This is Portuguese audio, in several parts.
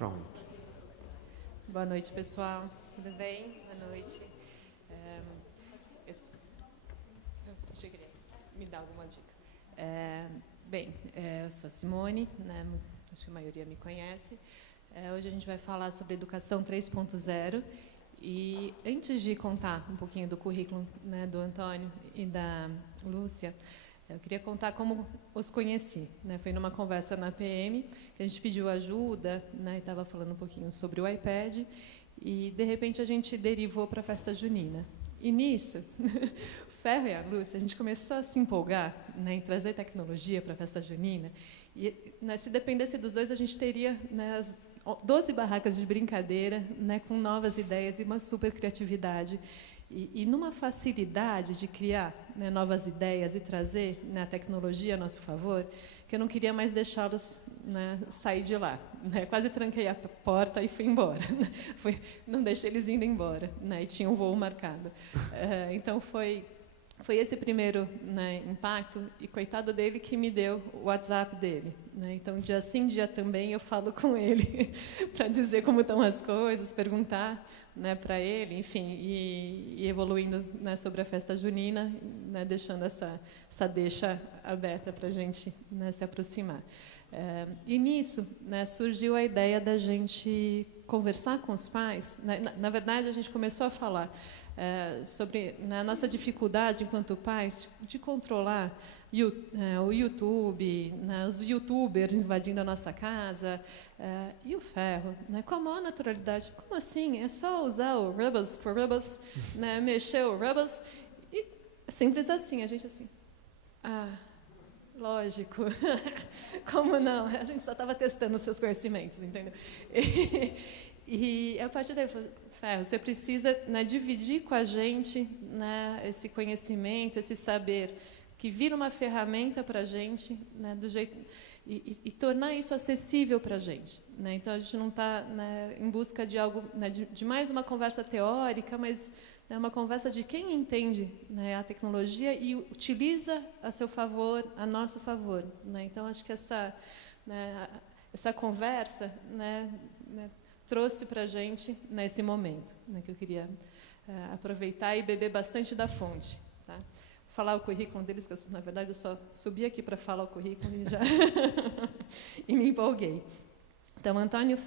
Pronto. Boa noite, pessoal. Tudo bem? Boa noite. Eu achei que ele ia me dar alguma dica. Eu sou a Simone, né? Acho que a maioria me conhece. Hoje a gente vai falar sobre Educação 3.0. E antes de contar um pouquinho do currículo, né, do Antônio e da Lúcia, eu queria contar como os conheci, né? Foi numa conversa na PM, que a gente pediu ajuda, né, e estava falando um pouquinho sobre o iPad, e, de repente, a gente derivou para a festa junina. E, nisso, o Ferro e a Lúcia, a gente começou a se empolgar, né, em trazer tecnologia para a festa junina, e, né, se dependesse dos dois, a gente teria, né, as 12 barracas de brincadeira, né, com novas ideias e uma super criatividade. E numa facilidade de criar, né, novas ideias e trazer, né, a tecnologia a nosso favor, que eu não queria mais deixá-los, né, sair de lá. Né? Quase tranquei a porta e fui embora. Não deixei eles indo embora, né, e tinha um voo marcado. Então, foi esse primeiro, né, impacto, e coitado dele que me deu o WhatsApp dele. Né? Então, dia sim, dia também, eu falo com ele para dizer como estão as coisas, perguntar, né, para ele, enfim, e evoluindo, né, sobre a festa junina, né, deixando essa deixa aberta para a gente, né, se aproximar. E nisso, né, surgiu a ideia da gente conversar com os pais. Né, na verdade, a gente começou a falar sobre, né, a nossa dificuldade enquanto pais de controlar o YouTube, né, os YouTubers invadindo a nossa casa, e o Ferro, né, com a maior naturalidade. Como assim? É só usar o Rubbles por Rubbles, né, mexer o Rubbles, e simples assim, a gente assim, lógico, como não? A gente só estava testando os seus conhecimentos, entendeu? E a partir daí, Ferro, você precisa, né, dividir com a gente, né, esse conhecimento, esse saber, que vira uma ferramenta para a gente, né, do jeito, e tornar isso acessível para a gente. Né? Então, a gente não está, né, em busca de algo, né, de mais uma conversa teórica, mas é uma conversa de quem entende, né, a tecnologia e utiliza a seu favor, a nosso favor. Né? Então, acho que essa conversa, né, trouxe para a gente nesse momento, né, que eu queria aproveitar e beber bastante da fonte. Tá? Falar o currículo deles, que na verdade eu só subi aqui para falar o currículo e já e me empolguei. Então, Antônio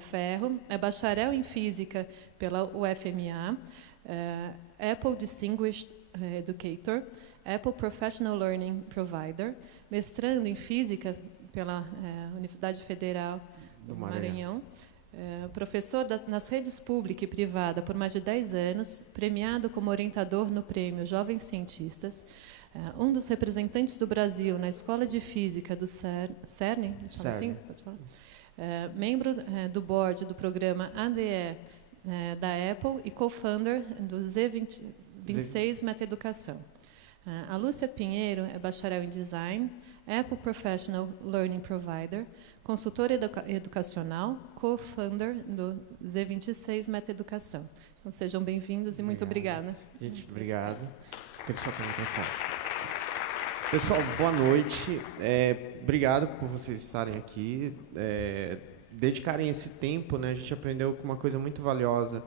Ferro é bacharel em Física pela UFMA, Apple Distinguished Educator, Apple Professional Learning Provider, mestrando em Física pela Universidade Federal do Maranhão, professor nas redes pública e privada por mais de 10 anos, premiado como orientador no prêmio Jovens Cientistas, um dos representantes do Brasil na Escola de Física do CERN, assim? Pode falar? Membro do board do programa ADE da Apple e co-founder do Z26 Meta-Educação. A Lúcia Pinheiro é bacharel em Design, Apple Professional Learning Provider, consultora educacional, co-founder do Z26 Meta-Educação. Então, sejam bem-vindos e muito obrigada. Gente, obrigado. Pessoal, boa noite. Obrigado por vocês estarem aqui, dedicarem esse tempo. Né? A gente aprendeu com uma coisa muito valiosa.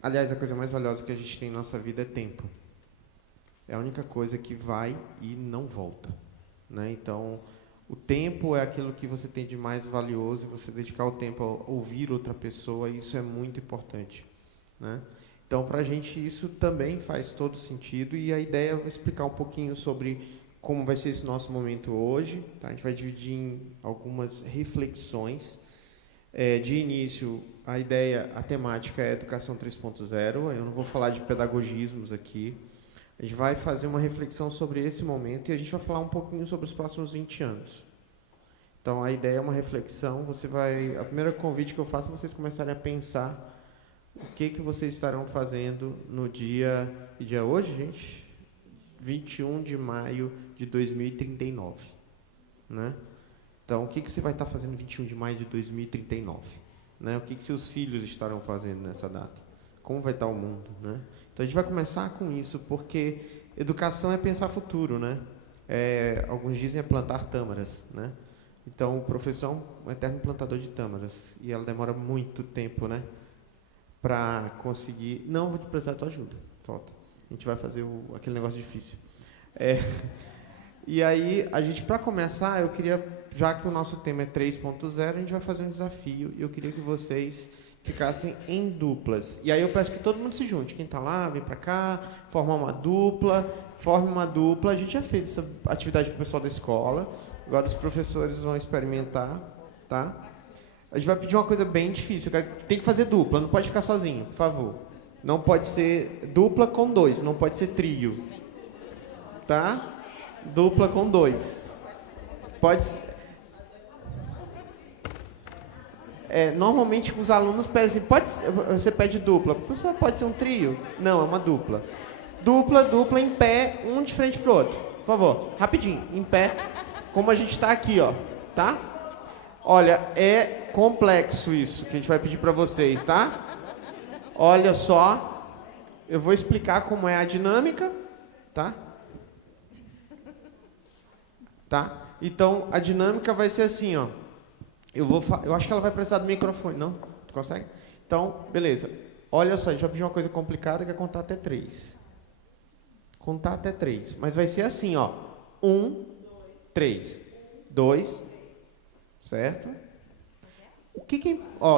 Aliás, a coisa mais valiosa que a gente tem em nossa vida é tempo. É a única coisa que vai e não volta. Né? Então, o tempo é aquilo que você tem de mais valioso, e você dedicar o tempo a ouvir outra pessoa, isso é muito importante. Né? Então, para a gente, isso também faz todo sentido, e a ideia é explicar um pouquinho sobre como vai ser esse nosso momento hoje. Tá? A gente vai dividir em algumas reflexões. De início, a temática é Educação 3.0, eu não vou falar de pedagogismos aqui. A gente vai fazer uma reflexão sobre esse momento e a gente vai falar um pouquinho sobre os próximos 20 anos. Então, a ideia é uma reflexão. O primeiro convite que eu faço é vocês começarem a pensar o que vocês estarão fazendo no dia hoje, gente? 21 de maio de 2039. Né? Então, o que você vai estar fazendo 21 de maio de 2039? Né? O que seus filhos estarão fazendo nessa data? Como vai estar o mundo? Né? Então, a gente vai começar com isso, porque educação é pensar futuro, né? Alguns dizem plantar tâmaras, né? Então, o professor é um eterno plantador de tâmaras. E ela demora muito tempo, né? Para conseguir... Não, vou precisar da tua ajuda. Volta. A gente vai fazer aquele negócio difícil. E aí, para começar, eu queria, já que o nosso tema é 3.0, a gente vai fazer um desafio. E eu queria que vocês ficassem em duplas. E aí eu peço que todo mundo se junte. Quem está lá, vem para cá, forme uma dupla. A gente já fez essa atividade com o pessoal da escola. Agora os professores vão experimentar, tá? A gente vai pedir uma coisa bem difícil. Tem que fazer dupla, não pode ficar sozinho, por favor. Não pode ser dupla com 2, não pode ser trio. Tá? Dupla com 2. Pode ser... normalmente os alunos pedem assim, você pede dupla. Professor, pode ser um trio? Não, é uma dupla. Dupla, em pé, um de frente para o outro. Por favor, rapidinho, em pé. Como a gente está aqui, ó, tá? Olha, é complexo isso que a gente vai pedir para vocês, tá? Olha só, eu vou explicar como é a dinâmica, tá? Tá? Então, a dinâmica vai ser assim, ó. Eu acho que ela vai precisar do microfone, não? Tu consegue? Então, beleza. Olha só, a gente vai pedir uma coisa complicada que é contar até 3. Contar até 3. Mas vai ser assim, ó. 1, 3, 2, certo?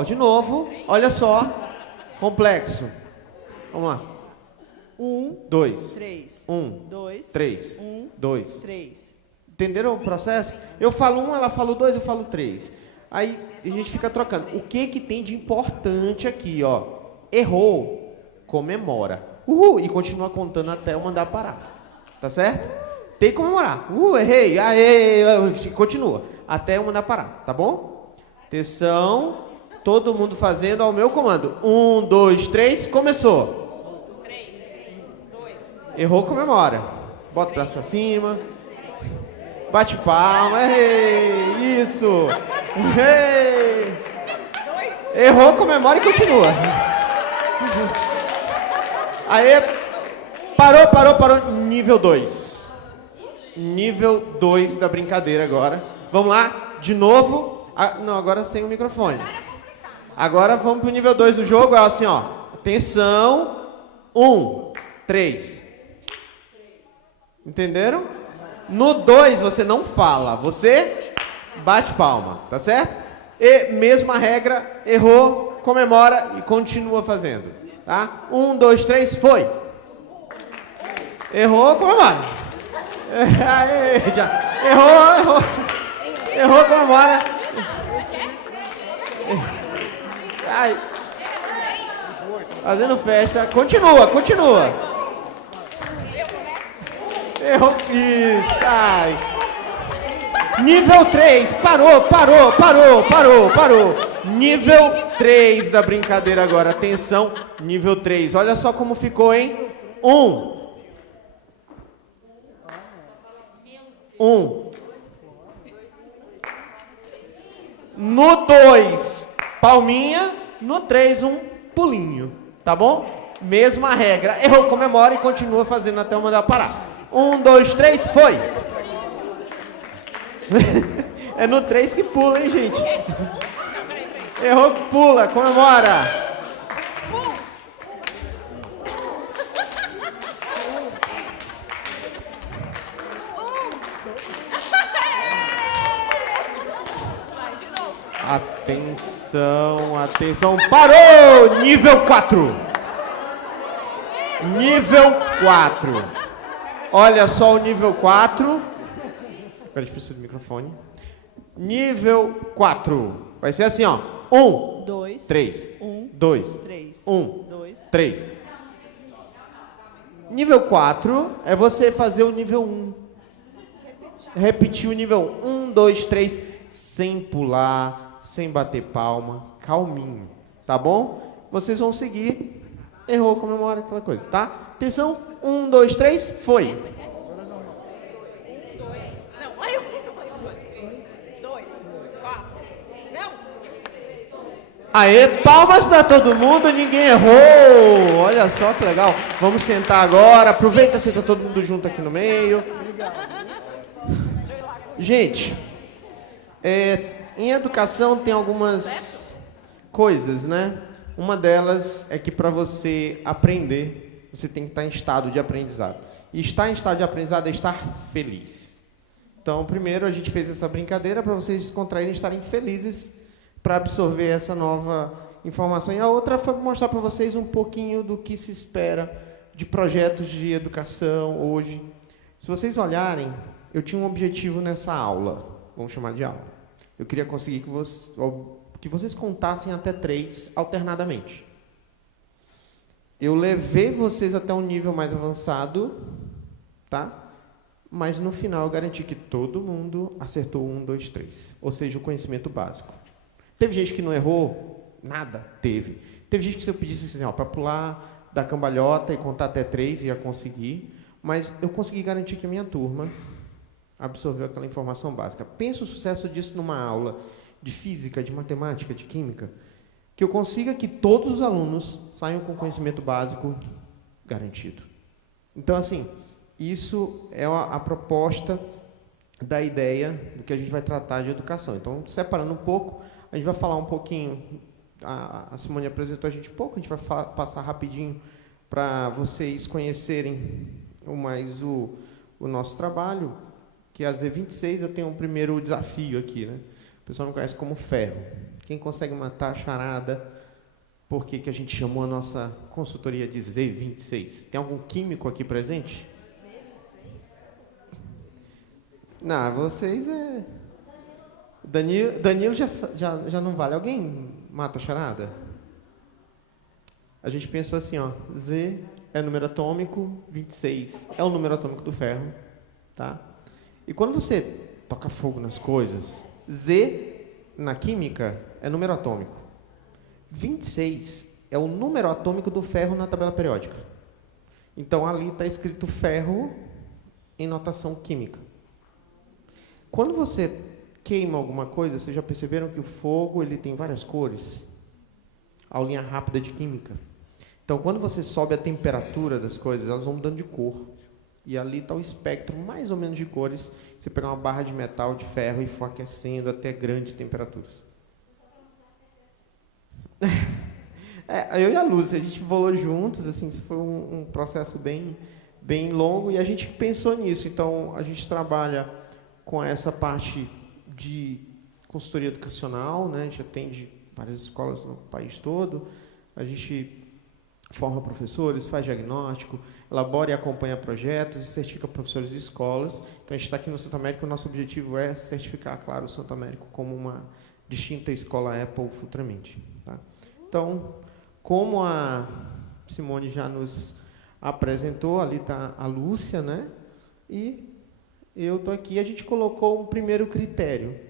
De novo, olha só, complexo. Vamos lá. 1, 2, 3, 1, 2, 3, 1, 2. 3. Entenderam o processo? Eu falo 1, ela fala 2, eu falo 3. Aí a gente fica trocando. O que tem de importante aqui, ó? Errou, comemora. Uhul, e continua contando até eu mandar parar. Tá certo? Tem que comemorar. Errei, aê, continua. Até eu mandar parar, tá bom? Atenção, todo mundo fazendo ao meu comando. 1, 2, 3, começou. 3, 2. Errou, comemora. Bota o braço pra cima. Bate palma. Errei, isso. Errei. Errou, comemora e continua. Aí, parou. Nível 2. Nível 2 da brincadeira agora. Vamos lá, de novo. Não, agora sem o microfone. Agora vamos pro nível 2 do jogo. É assim, ó. Atenção. 1, 3. Entenderam? No 2 você não fala, você bate palma, tá certo? E mesma regra, errou, comemora e continua fazendo. Tá? 1, 2, 3, foi. Errou, comemora. Aê, já. Errou, comemora. Ai. Fazendo festa. Continua. Errou. Isso. Ai. Nível 3. Parou. Nível 3 da brincadeira agora. Atenção. Nível 3. Olha só como ficou, hein? 1. No 2, palminha. No 3, um pulinho. Tá bom? Mesma regra. Errou, comemora e continua fazendo até eu mandar parar. 1, 2, 3, foi. É no 3 que pula, hein, gente? Errou, pula, comemora. Atenção, parou! Nível 4. Olha só o nível 4. Agora a gente precisa do microfone. Nível 4. Vai ser assim, ó. 1, 2, 3, 1, 2, 3, 1, 2, 3. Nível 4 é você fazer o nível 1. Repetir o nível 1, 2, 3, sem pular, sem bater palma, calminho, tá bom? Vocês vão seguir, errou, comemora, aquela coisa, tá? Atenção, 1, 2, 3, foi. 1, 2, não, olha 1, 2, 4, não. Aê, palmas pra todo mundo, ninguém errou. Olha só que legal. Vamos sentar agora, aproveita, senta todo mundo junto aqui no meio. Gente, Em educação tem algumas coisas, né? Uma delas é que para você aprender, você tem que estar em estado de aprendizado. E estar em estado de aprendizado é estar feliz. Então, primeiro a gente fez essa brincadeira para vocês descontraírem e estarem felizes para absorver essa nova informação. E a outra foi mostrar para vocês um pouquinho do que se espera de projetos de educação hoje. Se vocês olharem, eu tinha um objetivo nessa aula, vamos chamar de aula. Eu queria conseguir que vocês contassem até 3 alternadamente. Eu levei vocês até um nível mais avançado, tá? Mas no final eu garanti que todo mundo acertou 1, 2, 3. Ou seja, o conhecimento básico. Teve gente que não errou? Nada. Teve. Teve gente que se eu pedisse assim, para pular da cambalhota e contar até 3, ia conseguir. Mas eu consegui garantir que a minha turma absorveu aquela informação básica. Pensa o sucesso disso numa aula de física, de matemática, de química, que eu consiga que todos os alunos saiam com conhecimento básico garantido. Então, assim, isso é a proposta da ideia do que a gente vai tratar de educação. Então, separando um pouco, a gente vai falar um pouquinho, a Simone apresentou a gente um pouco, a gente vai passar rapidinho para vocês conhecerem mais o nosso trabalho, que a Z26 eu tenho um primeiro desafio aqui, né? O pessoal não conhece como ferro. Quem consegue matar a charada? Por que que a gente chamou a nossa consultoria de Z26? Tem algum químico aqui presente? Não, vocês é... Danilo já não vale. Alguém mata a charada? A gente pensou assim, ó, Z é número atômico, 26 é o número atômico do ferro, tá? E quando você toca fogo nas coisas, Z, na química, é número atômico. 26 é o número atômico do ferro na tabela periódica. Então, ali está escrito ferro em notação química. Quando você queima alguma coisa, vocês já perceberam que o fogo ele tem várias cores? Aulinha rápida de química. Então, quando você sobe a temperatura das coisas, elas vão mudando de cor. E ali está o espectro, mais ou menos, de cores. Você pegar uma barra de metal, de ferro, e for aquecendo até grandes temperaturas. Eu e a Lúcia, a gente volou juntos, assim, isso foi um processo bem longo, e a gente pensou nisso. Então, a gente trabalha com essa parte de consultoria educacional, né? A gente atende várias escolas no país todo, a gente forma professores, faz diagnóstico, elabora e acompanha projetos e certifica professores de escolas. Então, a gente está aqui no Santo Américo, o nosso objetivo é certificar, claro, o Santo Américo como uma distinta escola Apple futuramente. Tá? Então, como a Simone já nos apresentou, ali está a Lúcia, né? E eu estou aqui, a gente colocou um primeiro critério.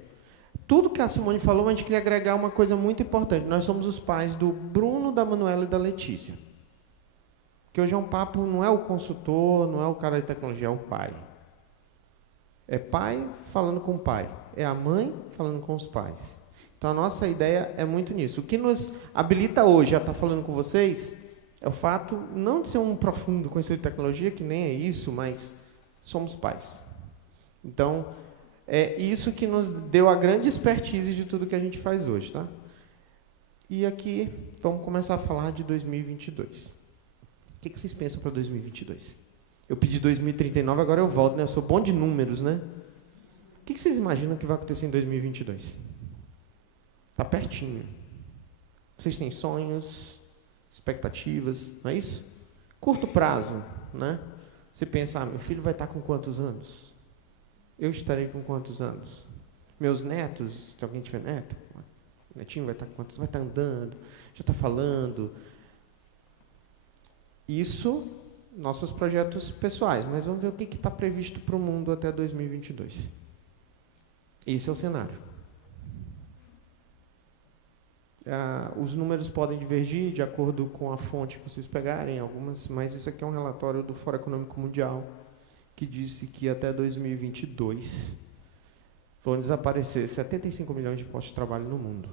Tudo que a Simone falou, a gente queria agregar uma coisa muito importante. Nós somos os pais do Bruno, da Manuela e da Letícia. Que hoje é um papo, não é o consultor, não é o cara de tecnologia, é o pai. É pai falando com o pai. É a mãe falando com os pais. Então, a nossa ideia é muito nisso. O que nos habilita hoje a estar falando com vocês é o fato, não de ser um profundo conhecedor de tecnologia, que nem é isso, mas somos pais. Então, é isso que nos deu a grande expertise de tudo que a gente faz hoje. Tá? E aqui, vamos começar a falar de 2022. O que vocês pensam para 2022? Eu pedi 2039, agora eu volto, né? Eu sou bom de números, né? O que vocês imaginam que vai acontecer em 2022? Está pertinho. Vocês têm sonhos, expectativas, não é isso? Curto prazo, né? Você pensa, meu filho vai estar com quantos anos? Eu estarei com quantos anos? Meus netos, se alguém tiver neto, o netinho vai estar com quantos? Vai estar andando, já está falando. Isso, nossos projetos pessoais, mas vamos ver o que está previsto para o mundo até 2022. Esse é o cenário. Os números podem divergir de acordo com a fonte que vocês pegarem, algumas, mas isso aqui é um relatório do Fórum Econômico Mundial, que disse que até 2022 vão desaparecer 75 milhões de postos de trabalho no mundo.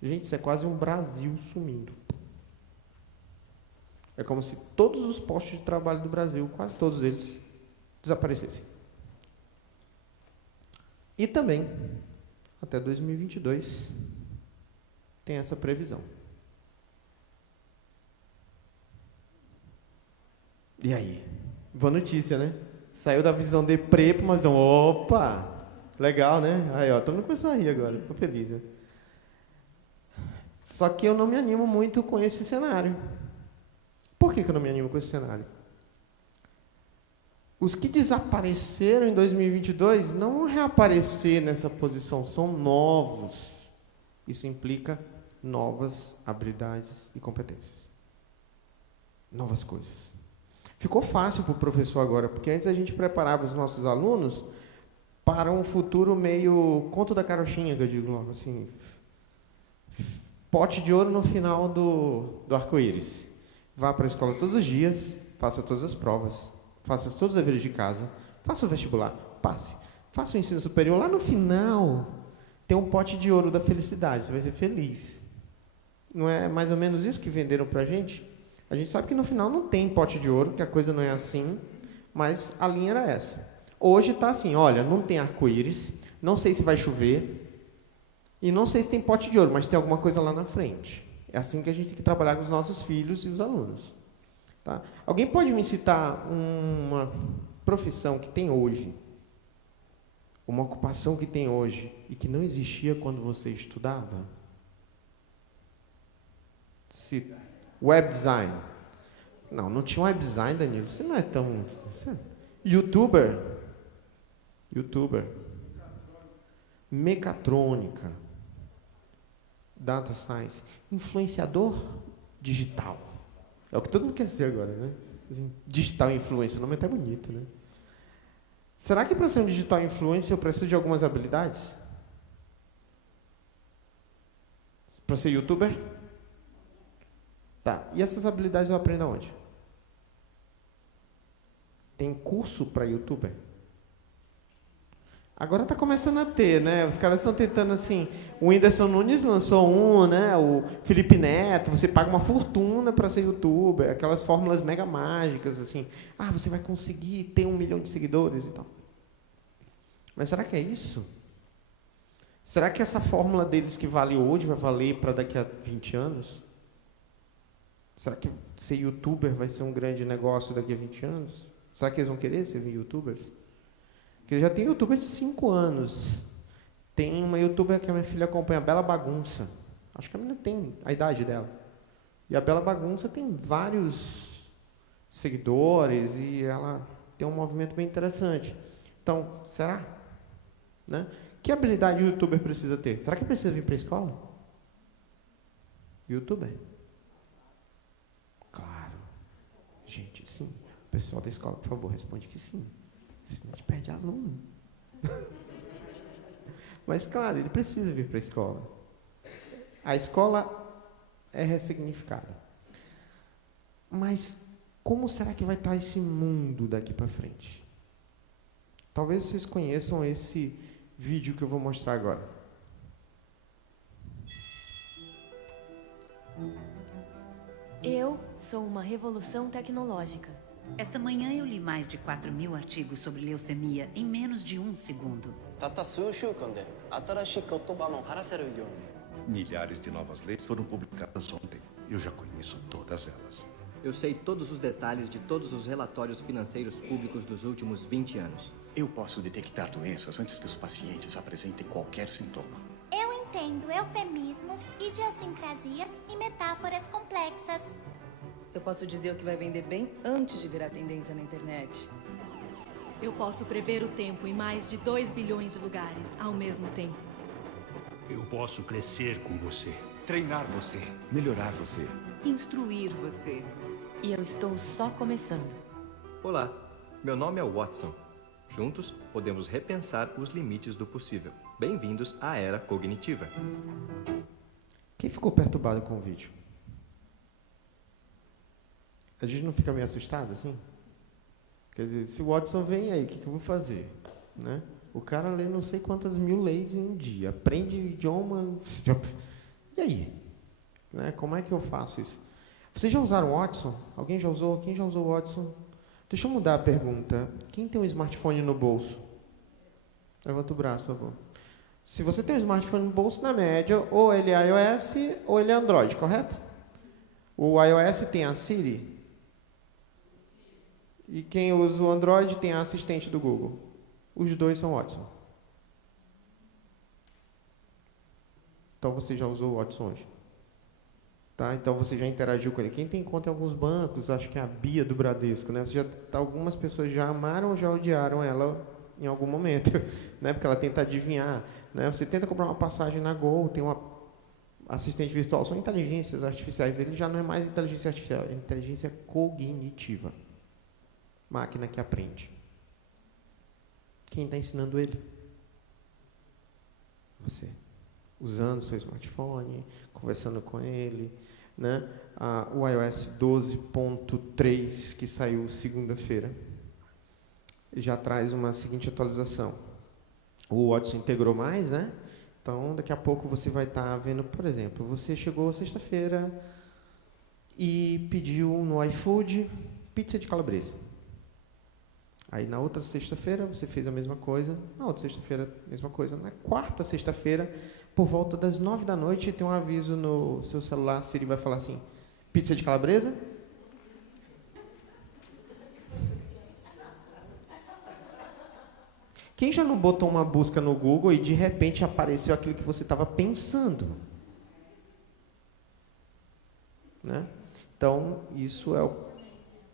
Gente, isso é quase um Brasil sumindo. É como se todos os postos de trabalho do Brasil, quase todos eles, desaparecessem. E também, até 2022, tem essa previsão. E aí? Boa notícia, né? Saiu da visão deprê para uma visão, opa, legal, né? Aí, ó, todo mundo começou a rir agora, ficou feliz, né? Só que eu não me animo muito com esse cenário. Por que eu não me animo com esse cenário? Os que desapareceram em 2022 não vão reaparecer nessa posição, são novos. Isso implica novas habilidades e competências. Novas coisas. Ficou fácil para o professor agora, porque antes a gente preparava os nossos alunos para um futuro meio conto da carochinha, que eu digo logo, assim, pote de ouro no final do arco-íris. Vá para a escola todos os dias, faça todas as provas, faça todos os deveres de casa, faça o vestibular, passe, faça o ensino superior. Lá no final, tem um pote de ouro da felicidade, você vai ser feliz. Não é mais ou menos isso que venderam para a gente? A gente sabe que no final não tem pote de ouro, que a coisa não é assim, mas a linha era essa. Hoje está assim, olha, não tem arco-íris, não sei se vai chover, e não sei se tem pote de ouro, mas tem alguma coisa lá na frente. É assim que a gente tem que trabalhar com os nossos filhos e os alunos. Tá? Alguém pode me citar uma profissão que tem hoje, uma ocupação que tem hoje, e que não existia quando você estudava? Cita. Web design. Não tinha web design, Danilo. Você não é tão... Youtuber. Mecatrônica. Data science. Influenciador digital. É o que todo mundo quer ser agora, né? Digital influencer. O nome é até bonito, né? Será que para ser um digital influencer eu preciso de algumas habilidades? Para ser youtuber? Tá. E essas habilidades eu aprendo aonde? Tem curso para youtuber? Agora está começando a ter, né? Os caras estão tentando assim. O Whindersson Nunes lançou um, né? O Felipe Neto, você paga uma fortuna para ser youtuber, aquelas fórmulas mega mágicas, assim. Ah, você vai conseguir ter 1 milhão de seguidores e tal. Mas será que é isso? Será que essa fórmula deles que vale hoje vai valer para daqui a 20 anos? Será que ser youtuber vai ser um grande negócio daqui a 20 anos? Será que eles vão querer ser youtubers? Porque já tem youtubers de 5 anos. Tem uma youtuber que a minha filha acompanha, a Bela Bagunça. Acho que a menina tem a idade dela. E a Bela Bagunça tem vários seguidores e ela tem um movimento bem interessante. Então, será? Né? Que habilidade o youtuber precisa ter? Será que precisa vir para a escola? Youtuber? Claro. Gente, sim. O pessoal da escola, por favor, responde que sim. Senão a gente perde aluno. Mas, claro, ele precisa vir para a escola. A escola é ressignificada. Mas como será que vai estar esse mundo daqui para frente? Talvez vocês conheçam esse vídeo que eu vou mostrar agora. Eu sou uma revolução tecnológica. Esta manhã eu li mais de 4.000 artigos sobre leucemia em menos de 1 segundo. Milhares de novas leis foram publicadas ontem. Eu já conheço todas elas. Eu sei todos os detalhes de todos os relatórios financeiros públicos dos últimos 20 anos. Eu posso detectar doenças antes que os pacientes apresentem qualquer sintoma. Eu entendo eufemismos, idiosincrasias e metáforas complexas. Eu posso dizer o que vai vender bem antes de virar tendência na internet. Eu posso prever o tempo em mais de 2 bilhões de lugares ao mesmo tempo. Eu posso crescer com você, treinar você, melhorar você, instruir você. E eu estou só começando. Olá, meu nome é Watson. Juntos, podemos repensar os limites do possível. Bem-vindos à era cognitiva. Quem ficou perturbado com o vídeo? A gente não fica meio assustado assim? Quer dizer, se o Watson vem aí, o que eu vou fazer? Né? O cara lê não sei quantas 1000 leis em um dia, aprende idioma... E aí? Né? Como é que eu faço isso? Vocês já usaram o Watson? Alguém já usou? Quem já usou o Watson? Deixa eu mudar a pergunta. Quem tem um smartphone no bolso? Levanta o braço, por favor. Se você tem um smartphone no bolso, na média, ou ele é iOS ou ele é Android, correto? O iOS tem a Siri. E quem usa o Android tem a assistente do Google. Os dois são ótimos. Então você já usou o Watson hoje. Tá? Então você já interagiu com ele. Quem tem conta em alguns bancos, acho que é a Bia do Bradesco, né? Algumas pessoas já amaram ou já odiaram ela em algum momento, né? Porque ela tenta adivinhar. Né? Você tenta comprar uma passagem na Gol, tem uma assistente virtual, são inteligências artificiais. Ele já não é mais inteligência artificial, é inteligência cognitiva. Máquina que aprende. Quem está ensinando ele? Você. Usando o seu smartphone, conversando com ele. Né? O iOS 12.3, que saiu segunda-feira, já traz uma seguinte atualização. O Watson integrou mais, né? Então, daqui a pouco você vai estar vendo, por exemplo, você chegou sexta-feira e pediu no iFood pizza de calabresa. Aí, na outra sexta-feira, você fez a mesma coisa. Na outra sexta-feira, a mesma coisa. Na quarta sexta-feira, por volta das 9 da noite, tem um aviso no seu celular, a Siri vai falar assim, pizza de calabresa? Quem já não botou uma busca no Google e, de repente, apareceu aquilo que você estava pensando? Né? Então, isso é o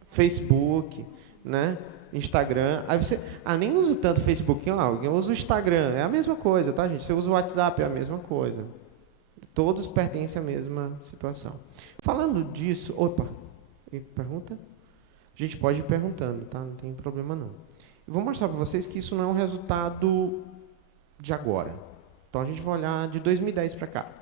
Facebook, né? Instagram. Aí você, nem uso tanto Facebook, eu uso o Instagram, é a mesma coisa, tá, gente? Você usa o WhatsApp, é a mesma coisa. Todos pertencem à mesma situação. Falando disso, pergunta? A gente pode ir perguntando, tá? Não tem problema não. Eu vou mostrar para vocês que isso não é um resultado de agora. Então a gente vai olhar de 2010 para cá.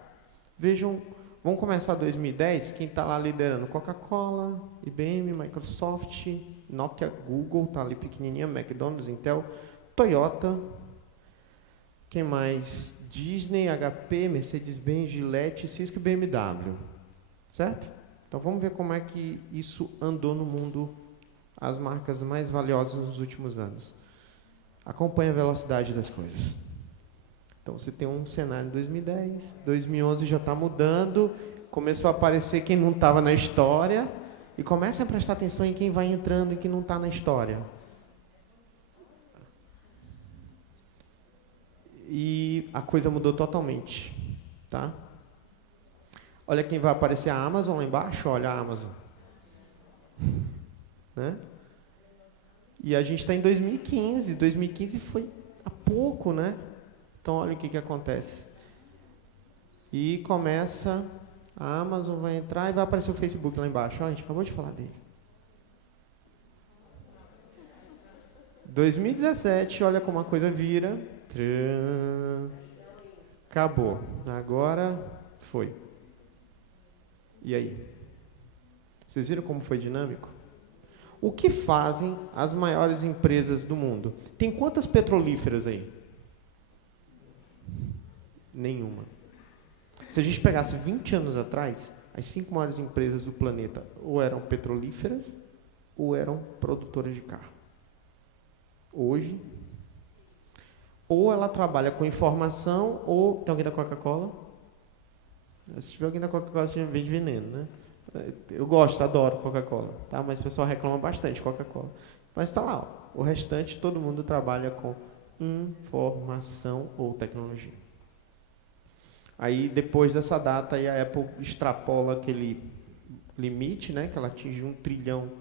Vejam, vamos começar 2010, quem está lá liderando? Coca-Cola, IBM, Microsoft, Nokia, Google, está ali pequenininha, McDonald's, Intel, Toyota, quem mais? Disney, HP, Mercedes-Benz, Gillette, Cisco e BMW. Certo? Então vamos ver como é que isso andou no mundo, as marcas mais valiosas nos últimos anos. Acompanhe a velocidade das coisas. Então você tem um cenário em 2010, 2011 já está mudando, começou a aparecer quem não estava na história, e comece a prestar atenção em quem vai entrando e quem não está na história. E a coisa mudou totalmente. Tá? Olha quem vai aparecer, a Amazon lá embaixo, olha a Amazon. Né? E a gente está em 2015, 2015 foi há pouco, né? Então, olha o que acontece. E começa, a Amazon vai entrar e vai aparecer o Facebook lá embaixo. Olha, a gente acabou de falar dele. 2017, olha como a coisa vira. Acabou. Agora foi. E aí? Vocês viram como foi dinâmico? O que fazem as maiores empresas do mundo? Tem quantas petrolíferas aí? Nenhuma. Se a gente pegasse 20 anos atrás, as 5 maiores empresas do planeta ou eram petrolíferas ou eram produtoras de carro. Hoje, ou ela trabalha com informação, ou... Tem alguém da Coca-Cola? Se tiver alguém da Coca-Cola, você vende veneno, né? Eu gosto, adoro Coca-Cola, tá? Mas o pessoal reclama bastante de Coca-Cola. Mas está lá, ó. O restante, todo mundo trabalha com informação ou tecnologia. Aí, depois dessa data, aí a Apple extrapola aquele limite, né? Que ela atingiu 1 trilhão.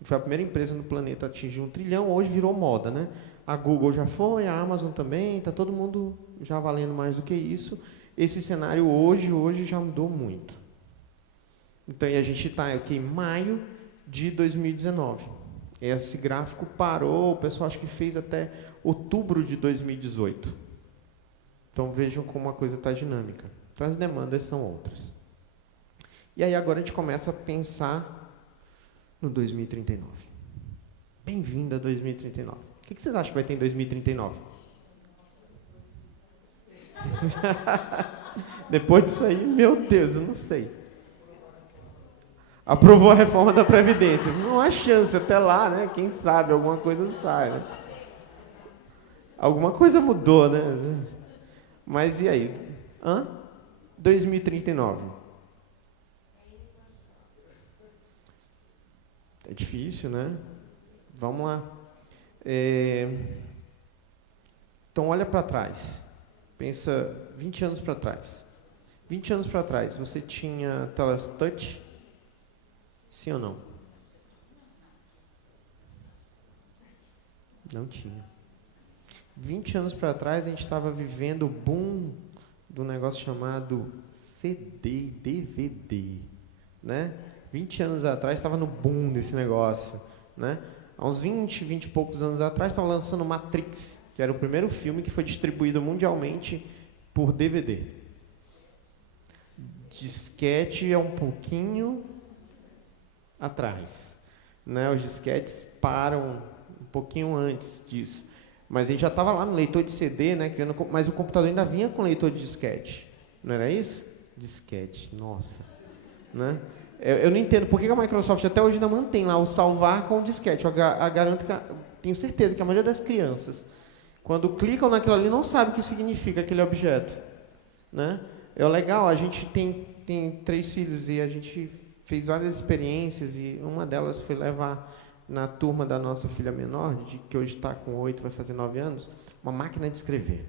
Foi a primeira empresa no planeta a atingir 1 trilhão, hoje virou moda, né? A Google já foi, a Amazon também, está todo mundo já valendo mais do que isso. Esse cenário hoje já mudou muito. Então, a gente está aqui em maio de 2019. Esse gráfico parou, o pessoal acho que fez até outubro de 2018. Então, vejam como a coisa está dinâmica. Então, as demandas são outras. E aí, agora a gente começa a pensar no 2039. Bem-vindo a 2039. O que vocês acham que vai ter em 2039? Depois disso aí, meu Deus, eu não sei. Aprovou a reforma da Previdência. Não há chance até lá, né? Quem sabe, alguma coisa sai. Né? Alguma coisa mudou, né? Mas e aí? 2039. É difícil, né? Vamos lá. Então, olha para trás. Pensa 20 anos para trás. 20 anos para trás, você tinha telas touch? Sim ou não? Não tinha. 20 anos para trás, a gente estava vivendo o boom do negócio chamado CD e DVD, né? 20 anos atrás, estava no boom desse negócio, né? Há uns 20 e poucos anos atrás, estava lançando Matrix, que era o primeiro filme que foi distribuído mundialmente por DVD. Disquete é um pouquinho atrás, né? Os disquetes param um pouquinho antes disso. Mas a gente já estava lá no leitor de CD, né? Mas o computador ainda vinha com leitor de disquete. Não era isso? Disquete, nossa. Né? Eu não entendo por que a Microsoft até hoje ainda mantém lá o salvar com o disquete. Eu garanto tenho certeza que a maioria das crianças, quando clicam naquilo ali, não sabe o que significa aquele objeto. Né? É legal, a gente tem 3 filhos e a gente fez várias experiências e uma delas foi levar na turma da nossa filha menor, que hoje está com 8, vai fazer 9 anos, uma máquina de escrever.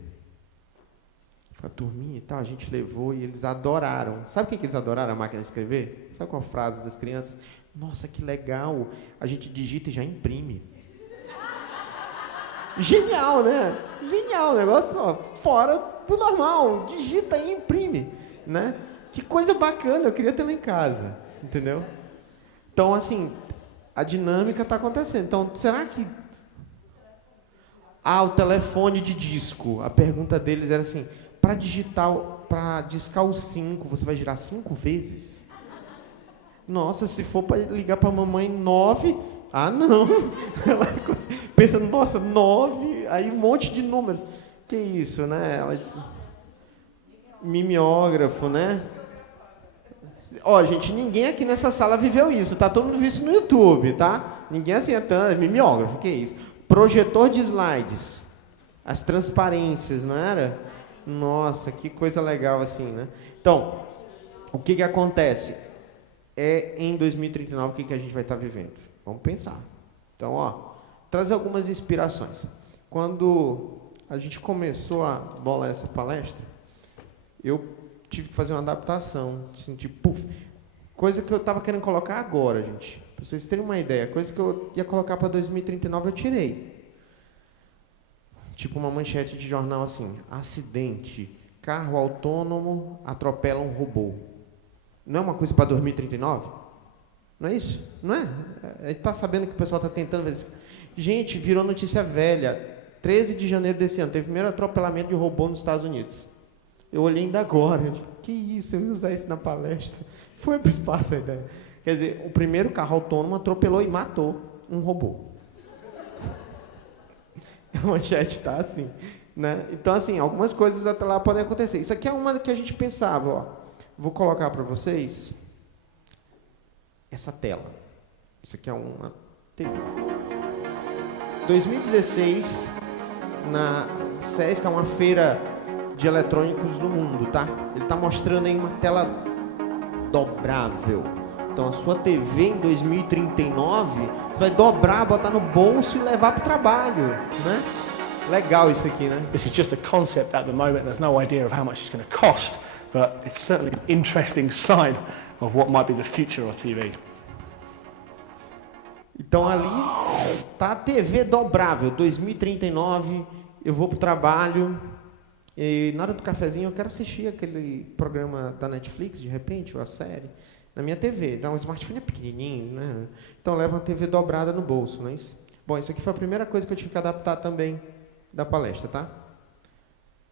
Foi a turminha e tal, a gente levou e eles adoraram. Sabe o que eles adoraram, a máquina de escrever? Sabe qual a frase das crianças? Nossa, que legal, a gente digita e já imprime. Genial, né? Genial, o negócio fora do normal, digita e imprime. Né? Que coisa bacana, eu queria ter lá em casa, entendeu? Então, assim, a dinâmica está acontecendo. Então, será que... o telefone de disco. A pergunta deles era assim, para discar o 5, você vai girar 5 vezes? Nossa, se for para ligar para a mamãe 9... não. Ela pensa, nossa, 9, aí um monte de números. Que isso, né? Ela disse... Mimeógrafo, né? Gente, ninguém aqui nessa sala viveu isso, tá? Todo mundo viu isso no YouTube, tá? Ninguém assim é mimeógrafo, que isso? Projetor de slides, as transparências, não era? Nossa, que coisa legal assim, né? Então, o que acontece? Em 2039, o que a gente vai estar vivendo? Vamos pensar. Então, trazer algumas inspirações. Quando a gente começou a bolar essa palestra, eu tive que fazer uma adaptação, coisa que eu estava querendo colocar agora, gente. Para vocês terem uma ideia, coisa que eu ia colocar para 2039, eu tirei. Tipo uma manchete de jornal assim, acidente, carro autônomo atropela um robô. Não é uma coisa para 2039? Não é isso? Não é? A gente está sabendo que o pessoal está tentando ver. Gente, virou notícia velha. 13 de janeiro desse ano, teve o primeiro atropelamento de robô nos Estados Unidos. Eu olhei ainda agora, eu digo, que isso, eu ia usar isso na palestra. Foi para o espaço a ideia. Quer dizer, o primeiro carro autônomo atropelou e matou um robô. A manchete está assim. Né? Então, assim, algumas coisas até lá podem acontecer. Isso aqui é uma que a gente pensava. Vou colocar para vocês essa tela. Isso aqui é uma TV. 2016, na SESC, é uma feira de eletrônicos do mundo, tá? Ele está mostrando aí uma tela dobrável. Então, a sua TV em 2039, você vai dobrar, botar no bolso e levar para o trabalho, né? Legal isso aqui, né? This is just a concept at the moment. There's no idea of how much it's going to cost, but it's certainly an interesting sign of what might be the future of TV. Então, ali tá a TV dobrável, 2039, eu vou para o trabalho. E na hora do cafezinho eu quero assistir aquele programa da Netflix, de repente, ou a série, na minha TV. Então, o smartphone é pequenininho, né? Então, leva uma TV dobrada no bolso, não é isso? Bom, isso aqui foi a primeira coisa que eu tive que adaptar também da palestra, tá?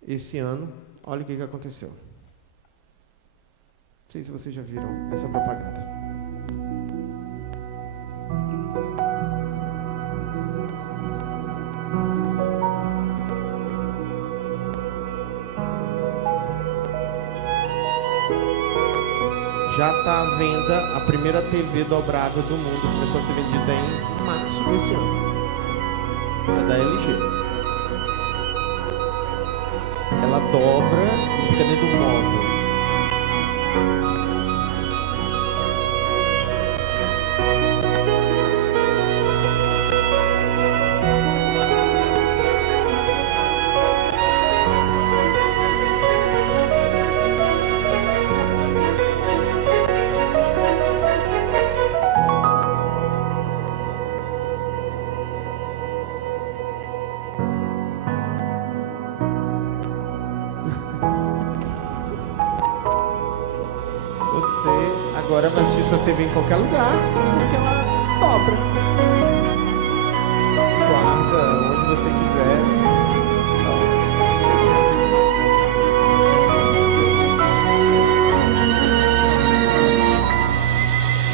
Esse ano, olha o que aconteceu. Não sei se vocês já viram essa propaganda. Já está à venda a primeira TV dobrável do mundo, começou a ser vendida em março desse ano. É da LG. ela dobra e fica dentro do móvel. Você agora vai assistir sua TV em qualquer lugar, porque ela dobra. Guarda onde você quiser.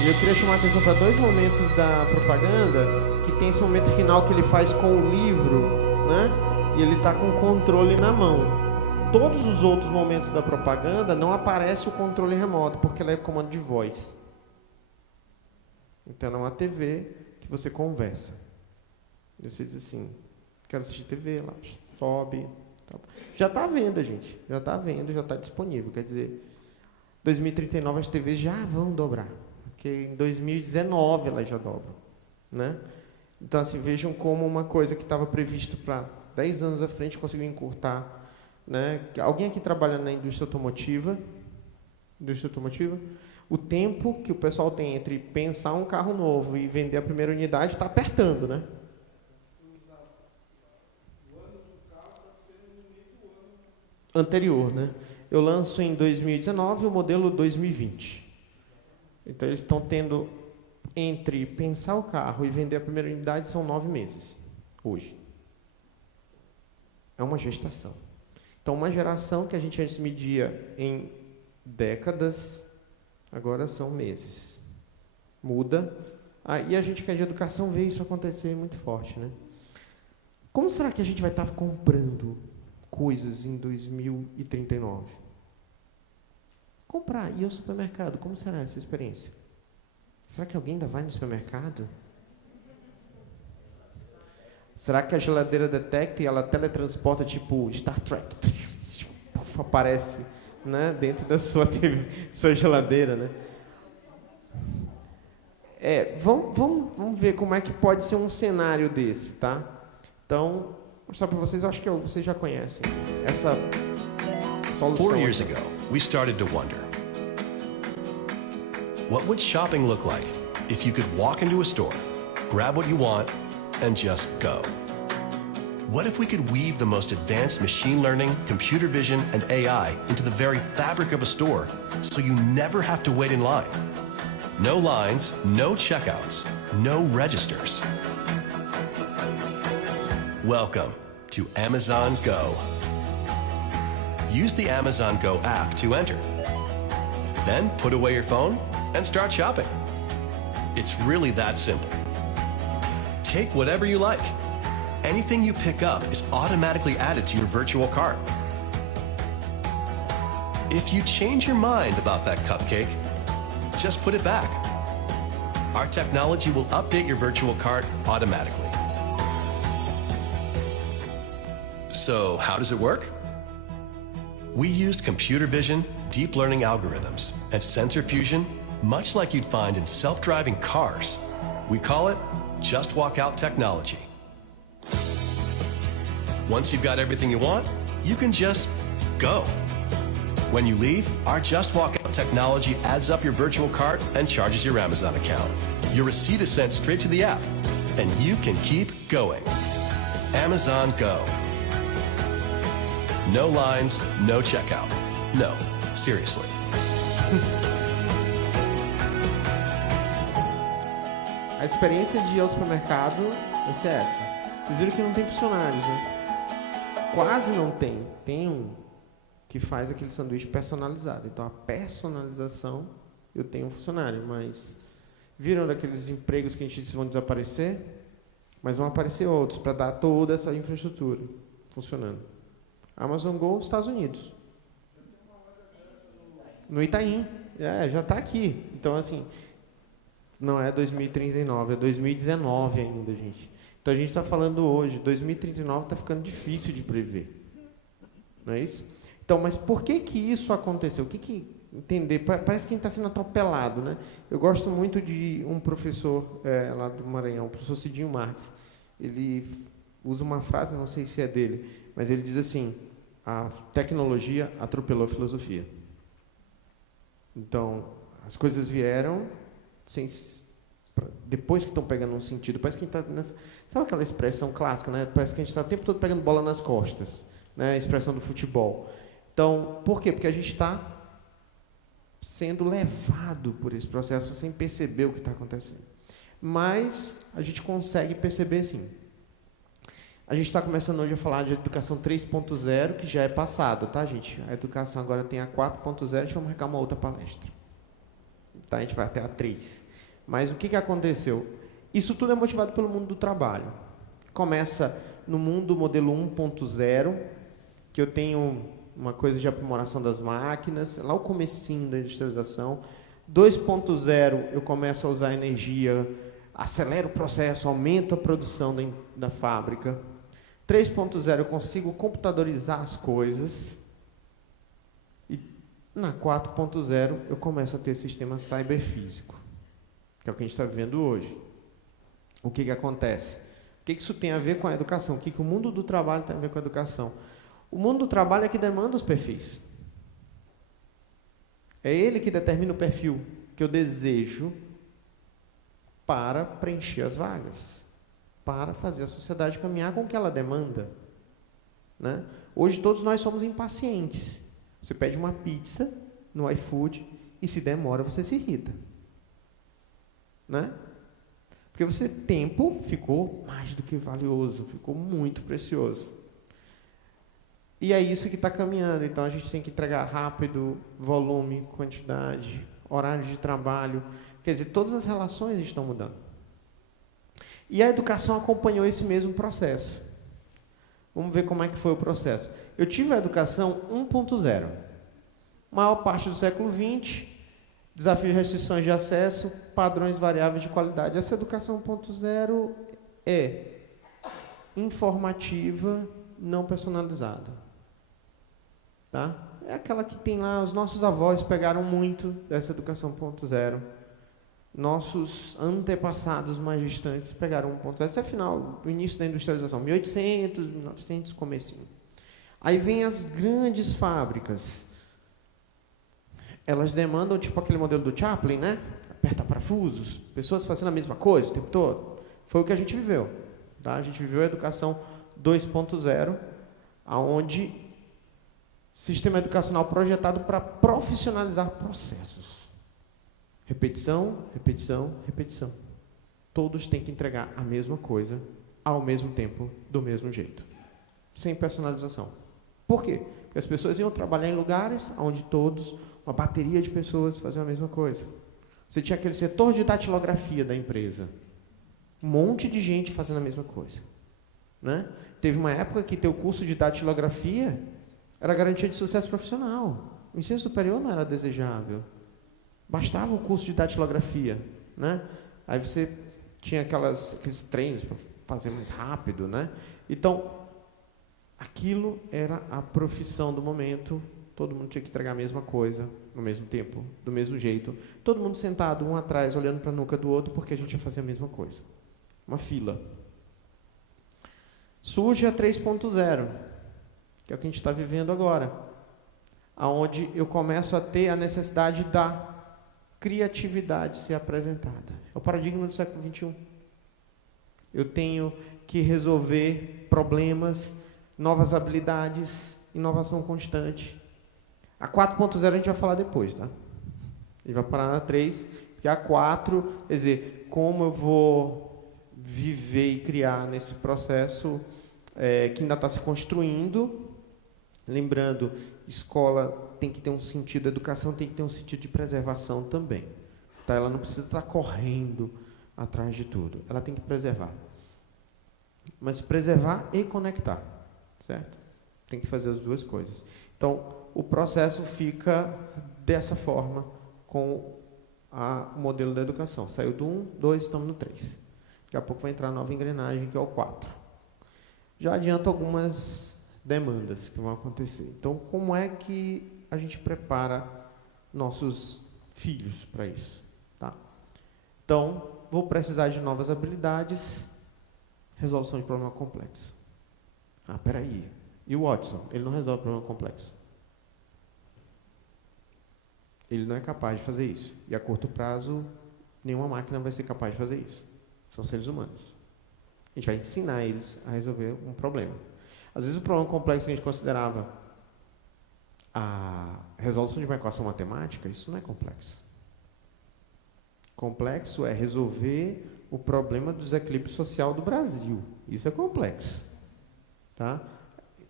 E eu queria chamar a atenção para 2 momentos da propaganda, que tem esse momento final que ele faz com o livro, né? E ele está com o controle na mão. Todos os outros momentos da propaganda não aparece o controle remoto, porque ela é comando de voz. Então, é uma TV que você conversa. E você diz assim, quero assistir TV, lá, sobe. Tá. Já está à venda, gente. Já está à venda, já está disponível. Quer dizer, 2039 as TVs já vão dobrar. Porque em 2019 elas já dobram. Né? Então, assim, vejam como uma coisa que estava prevista para 10 anos à frente conseguiu encurtar. Né? Alguém aqui trabalha na indústria automotiva? O tempo que o pessoal tem entre pensar um carro novo e vender a primeira unidade está apertando, né? O ano do carro está sendo no meio do ano anterior, né? Eu lanço em 2019 o modelo 2020. Então, eles estão tendo, entre pensar o carro e vender a primeira unidade, são 9 meses, hoje. É uma gestação. Então, uma geração que a gente antes media em décadas, agora são meses. Muda. E a gente que é de educação vê isso acontecer muito forte, né? Como será que a gente vai estar comprando coisas em 2039? Comprar, ir ao supermercado, como será essa experiência? Será que alguém ainda vai no supermercado? Será que a geladeira detecta e ela teletransporta, tipo Star Trek? Aparece, né, dentro da sua TV, sua geladeira, né? Vamos ver como é que pode ser um cenário desse, tá? Então, vou mostrar para vocês, acho que vocês já conhecem essa solução. 4 years ago, we started to wonder, what would shopping look like if you could walk into a store, grab what you want, and just go? What if we could weave the most advanced machine learning, computer vision, and AI into the very fabric of a store so you never have to wait in line? No lines, no checkouts, no registers. Welcome to Amazon Go. Use the Amazon Go app to enter. Then put away your phone and start shopping. It's really that simple. Take whatever you like. Anything you pick up is automatically added to your virtual cart. If you change your mind about that cupcake, just put it back. Our technology will update your virtual cart automatically. So, how does it work? We used computer vision, deep learning algorithms, and sensor fusion, much like you'd find in self-driving cars. We call it Just Walk Out technology. Once you've got everything you want, you can just go. When you leave, our Just Walk Out technology adds up your virtual cart and charges your Amazon account. Your receipt is sent straight to the app, and you can keep going. Amazon Go. No lines, no checkout. No, seriously. A experiência de ir ao supermercado vai ser essa. Vocês viram que não tem funcionários, né? Quase não tem. Tem um que faz aquele sanduíche personalizado. Então, a personalização, eu tenho um funcionário, mas viram daqueles empregos que a gente disse vão desaparecer? Mas vão aparecer outros para dar toda essa infraestrutura funcionando. Amazon Go, Estados Unidos. No Itaim. Já está aqui. Então, assim, não é 2039, é 2019 ainda, gente. Então, a gente está falando hoje, 2039 está ficando difícil de prever. não é isso? Então, mas por que isso aconteceu? Entender? Parece que a gente está sendo atropelado, né? Eu gosto muito de um professor lá do Maranhão, o professor Cidinho Marques. Ele usa uma frase, não sei se é dele, mas ele diz assim: a tecnologia atropelou a filosofia. Então, as coisas vieram depois que estão pegando um sentido. Parece que a gente está nessa... Sabe aquela expressão clássica, né? Parece que a gente está o tempo todo pegando bola nas costas, né? A expressão do futebol. Então, por quê? Porque a gente está sendo levado por esse processo sem perceber o que está acontecendo. Mas a gente consegue perceber, sim. A gente está começando hoje a falar de educação 3.0, que já é passado, tá, gente? A educação agora tem a 4.0, a gente vai marcar uma outra palestra. Tá? A gente vai até a 3. Mas o que aconteceu? Isso tudo é motivado pelo mundo do trabalho. Começa no mundo modelo 1.0, que eu tenho uma coisa de aprimoração das máquinas, lá o comecinho da industrialização. 2.0, eu começo a usar energia, acelero o processo, aumento a produção da fábrica. 3.0, eu consigo computadorizar as coisas. E na 4.0, eu começo a ter sistema cyberfísico, que é o que a gente está vivendo hoje. O que acontece? O que isso tem a ver com a educação? O que o mundo do trabalho tem a ver com a educação? O mundo do trabalho é que demanda os perfis. É ele que determina o perfil que eu desejo para preencher as vagas, para fazer a sociedade caminhar com o que ela demanda, né? Hoje todos nós somos impacientes. Você pede uma pizza no iFood e se demora, você se irrita, né? Porque tempo ficou mais do que valioso, ficou muito precioso. E é isso que está caminhando. Então, a gente tem que entregar rápido, volume, quantidade, horário de trabalho. Quer dizer, todas as relações estão mudando. E a educação acompanhou esse mesmo processo. Vamos ver como é que foi o processo. Eu tive a educação 1.0. Maior parte do século XX, desafios e restrições de acesso, padrões variáveis de qualidade. Essa educação 1.0 é informativa, não personalizada. Tá? É aquela que tem lá, os nossos avós pegaram muito dessa educação 1.0. Nossos antepassados mais distantes pegaram 1.0. Esse é o final, o início da industrialização, 1800, 1900, comecinho. Aí vem as grandes fábricas. Elas demandam, tipo aquele modelo do Chaplin, né? Aperta parafusos, pessoas fazendo a mesma coisa o tempo todo. Foi o que a gente viveu. Tá? A gente viveu a educação 2.0, onde sistema educacional projetado para profissionalizar processos. Repetição, repetição, repetição. Todos têm que entregar a mesma coisa, ao mesmo tempo, do mesmo jeito. Sem personalização. Por quê? Porque as pessoas iam trabalhar em lugares onde todos, uma bateria de pessoas faziam a mesma coisa. Você tinha aquele setor de datilografia da empresa. Um monte de gente fazendo a mesma coisa. Né? Teve uma época que ter o curso de datilografia era garantia de sucesso profissional. O ensino superior não era desejável. Bastava o curso de datilografia, né? Aí você tinha aqueles treinos para fazer mais rápido, né? Então, aquilo era a profissão do momento. Todo mundo tinha que entregar a mesma coisa, no mesmo tempo, do mesmo jeito. Todo mundo sentado, um atrás, olhando para a nuca do outro, porque a gente ia fazer a mesma coisa. Uma fila. Surge a 3.0, que é o que a gente está vivendo agora, onde eu começo a ter a necessidade da criatividade ser apresentada. É o paradigma do século XXI. Eu tenho que resolver problemas, novas habilidades, inovação constante. A 4.0 a gente vai falar depois, tá? A gente vai parar na 3, porque a 4, quer dizer, como eu vou viver e criar nesse processo que ainda está se construindo. Lembrando, escola tem que ter um sentido, educação tem que ter um sentido de preservação também. Tá? Ela não precisa estar correndo atrás de tudo. Ela tem que preservar. Mas preservar e conectar, certo? Tem que fazer as duas coisas. Então, o processo fica dessa forma com o modelo da educação. Saiu do 1, 2, estamos no 3. Daqui a pouco vai entrar a nova engrenagem, que é o 4. Já adianto algumas demandas que vão acontecer. Então, como é que a gente prepara nossos filhos para isso? Tá? Então, vou precisar de novas habilidades, resolução de problema complexo. Ah, peraí. E o Watson? Ele não resolve problema complexo. Ele não é capaz de fazer isso. E a curto prazo, nenhuma máquina vai ser capaz de fazer isso. São seres humanos. A gente vai ensinar eles a resolver um problema. Às vezes o problema complexo que a gente considerava a resolução de uma equação matemática, isso não é complexo. Complexo é resolver o problema do desequilíbrio social do Brasil. Isso é complexo. Tá?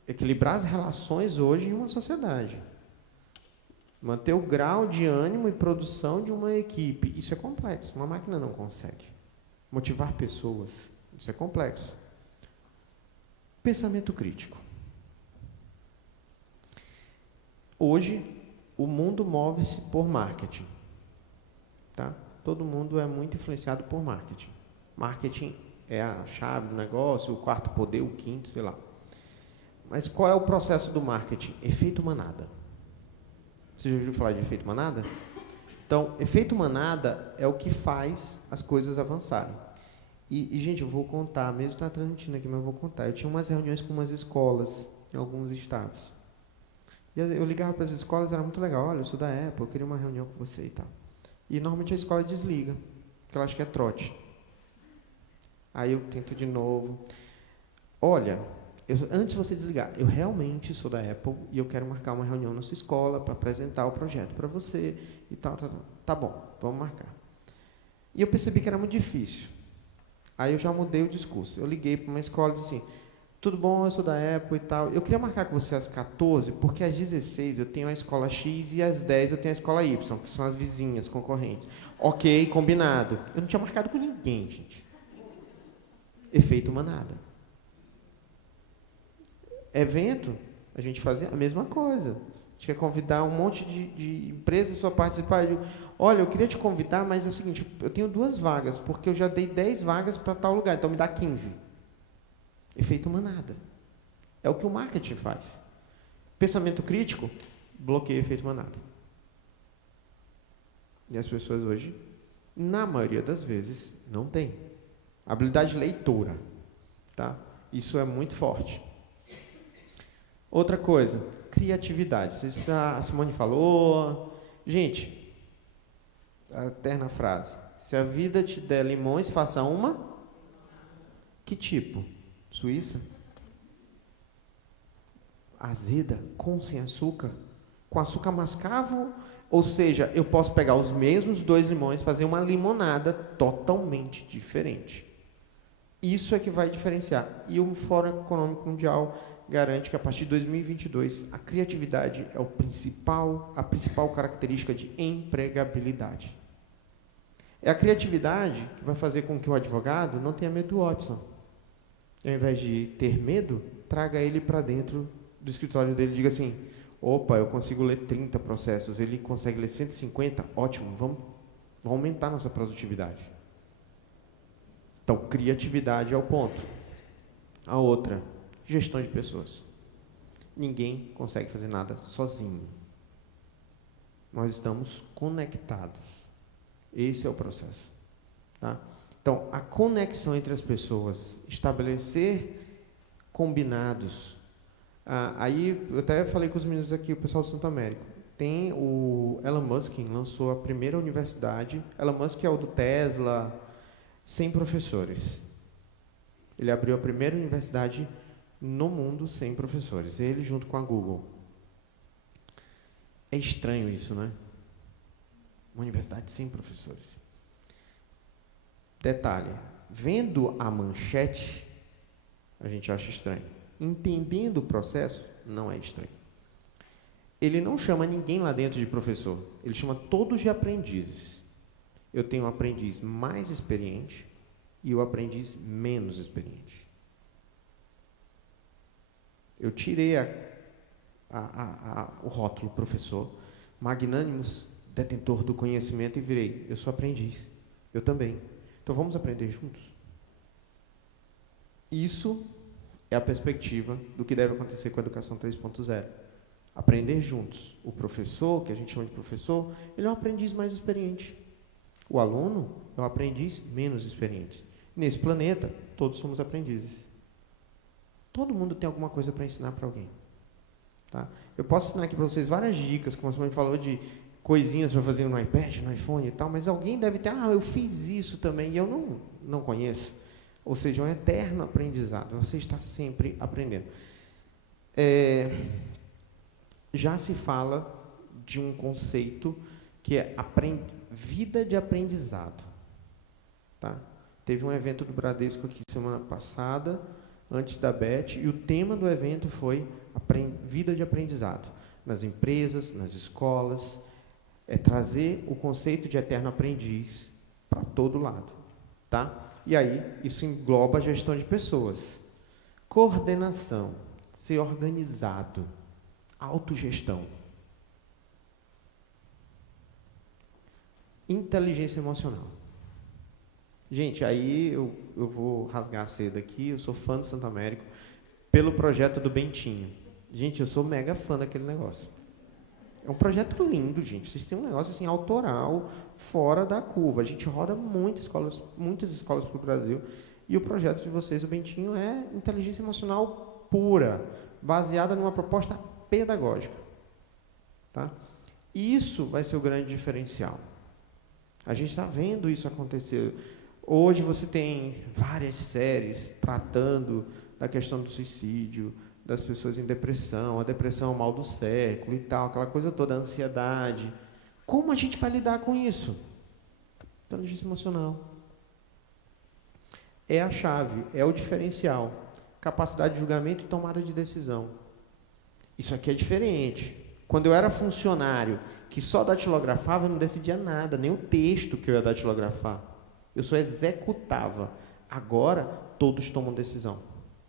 Equilibrar as relações hoje em uma sociedade. Manter o grau de ânimo e produção de uma equipe. Isso é complexo. Uma máquina não consegue. Motivar pessoas. Isso é complexo. Pensamento crítico. Hoje, o mundo move-se por marketing. Tá? Todo mundo é muito influenciado por marketing. Marketing é a chave do negócio, o quarto poder, o quinto, sei lá. Mas qual é o processo do marketing? Efeito manada. Você já ouviu falar de efeito manada? Então, efeito manada é o que faz as coisas avançarem. E gente, eu vou contar, mesmo está transmitindo aqui, mas eu vou contar. Eu tinha umas reuniões com umas escolas em alguns estados. E eu ligava para as escolas, era muito legal. Olha, eu sou da Apple, eu queria uma reunião com você e tal. E normalmente a escola desliga, porque ela acha que é trote. Aí eu tento de novo. Olha, antes de você desligar, eu realmente sou da Apple e eu quero marcar uma reunião na sua escola para apresentar o projeto para você e tal. Tá bom, vamos marcar. E eu percebi que era muito difícil. Aí eu já mudei o discurso. Eu liguei para uma escola e disse assim, tudo bom, eu sou da Apple e tal. Eu queria marcar com você às 14, porque às 16 eu tenho a escola X e às 10 eu tenho a escola Y, que são as vizinhas, concorrentes. Ok, combinado. Eu não tinha marcado com ninguém, gente. Efeito manada. Evento, a gente fazia a mesma coisa. A gente quer convidar um monte de empresas para participar. Olha, eu queria te convidar, mas é o seguinte, eu tenho 2 vagas, porque eu já dei 10 vagas para tal lugar, então me dá 15. Efeito manada. É o que o marketing faz. Pensamento crítico, bloqueia efeito manada. E as pessoas hoje, na maioria das vezes, não têm. Habilidade leitora. Tá? Isso é muito forte. Outra coisa, criatividade. A Simone falou. Gente, a eterna frase. Se a vida te der limões, faça uma. Que tipo? Suíça? Azeda, com sem açúcar? Com açúcar mascavo? Ou seja, eu posso pegar os mesmos 2 limões e fazer uma limonada totalmente diferente. Isso é que vai diferenciar. E o Fórum Econômico Mundial garante que, a partir de 2022, a criatividade é a principal característica de empregabilidade. É a criatividade que vai fazer com que o advogado não tenha medo do Watson. Ao invés de ter medo, traga ele para dentro do escritório dele e diga assim, opa, eu consigo ler 30 processos, ele consegue ler 150, ótimo, vamos aumentar nossa produtividade. Então, criatividade é o ponto. A outra, gestão de pessoas. Ninguém consegue fazer nada sozinho. Nós estamos conectados. Esse é o processo. Tá? Então, a conexão entre as pessoas, estabelecer combinados. Aí, eu até falei com os meninos aqui, o pessoal do Santo Américo. Tem o Elon Musk, lançou a primeira universidade. Elon Musk é o do Tesla, sem professores. Ele abriu a primeira universidade no mundo sem professores. Ele junto com a Google. É estranho isso, né? Uma universidade sem professores. Detalhe, vendo a manchete, a gente acha estranho. Entendendo o processo, não é estranho. Ele não chama ninguém lá dentro de professor. Ele chama todos de aprendizes. Eu tenho um aprendiz mais experiente e o aprendiz menos experiente. Eu tirei o rótulo professor, magnânimos detentor do conhecimento, e virei, eu sou aprendiz. Eu também. Então, vamos aprender juntos? Isso é a perspectiva do que deve acontecer com a educação 3.0. Aprender juntos. O professor, que a gente chama de professor, ele é um aprendiz mais experiente. O aluno é um aprendiz menos experiente. Nesse planeta, todos somos aprendizes. Todo mundo tem alguma coisa para ensinar para alguém. Tá? Eu posso ensinar aqui para vocês várias dicas, como a senhora falou, de coisinhas para fazer no iPad, no iPhone e tal, mas alguém deve ter, eu fiz isso também, e eu não conheço. Ou seja, é um eterno aprendizado. Você está sempre aprendendo. Já se fala de um conceito que é vida de aprendizado. Tá? Teve um evento do Bradesco aqui semana passada, antes da BET, e o tema do evento foi vida de aprendizado. Nas empresas, nas escolas, é trazer o conceito de eterno aprendiz para todo lado. Tá? E aí, isso engloba a gestão de pessoas. Coordenação, ser organizado, autogestão. Inteligência emocional. Gente, aí eu vou rasgar a seda aqui, eu sou fã do Santo Américo, pelo projeto do Bentinho. Gente, eu sou mega fã daquele negócio. É um projeto lindo, gente. Vocês têm um negócio assim, autoral, fora da curva. A gente roda muitas escolas para o Brasil, e o projeto de vocês, o Bentinho, é inteligência emocional pura, baseada numa proposta pedagógica. Tá? Isso vai ser o grande diferencial. A gente está vendo isso acontecer. Hoje você tem várias séries tratando da questão do suicídio, das pessoas em depressão, a depressão é o mal do século e tal, aquela coisa toda, a ansiedade. Como a gente vai lidar com isso? Inteligência emocional. É a chave, é o diferencial. Capacidade de julgamento e tomada de decisão. Isso aqui é diferente. Quando eu era funcionário que só datilografava, eu não decidia nada, nem o texto que eu ia datilografar. Eu só executava. Agora, todos tomam decisão.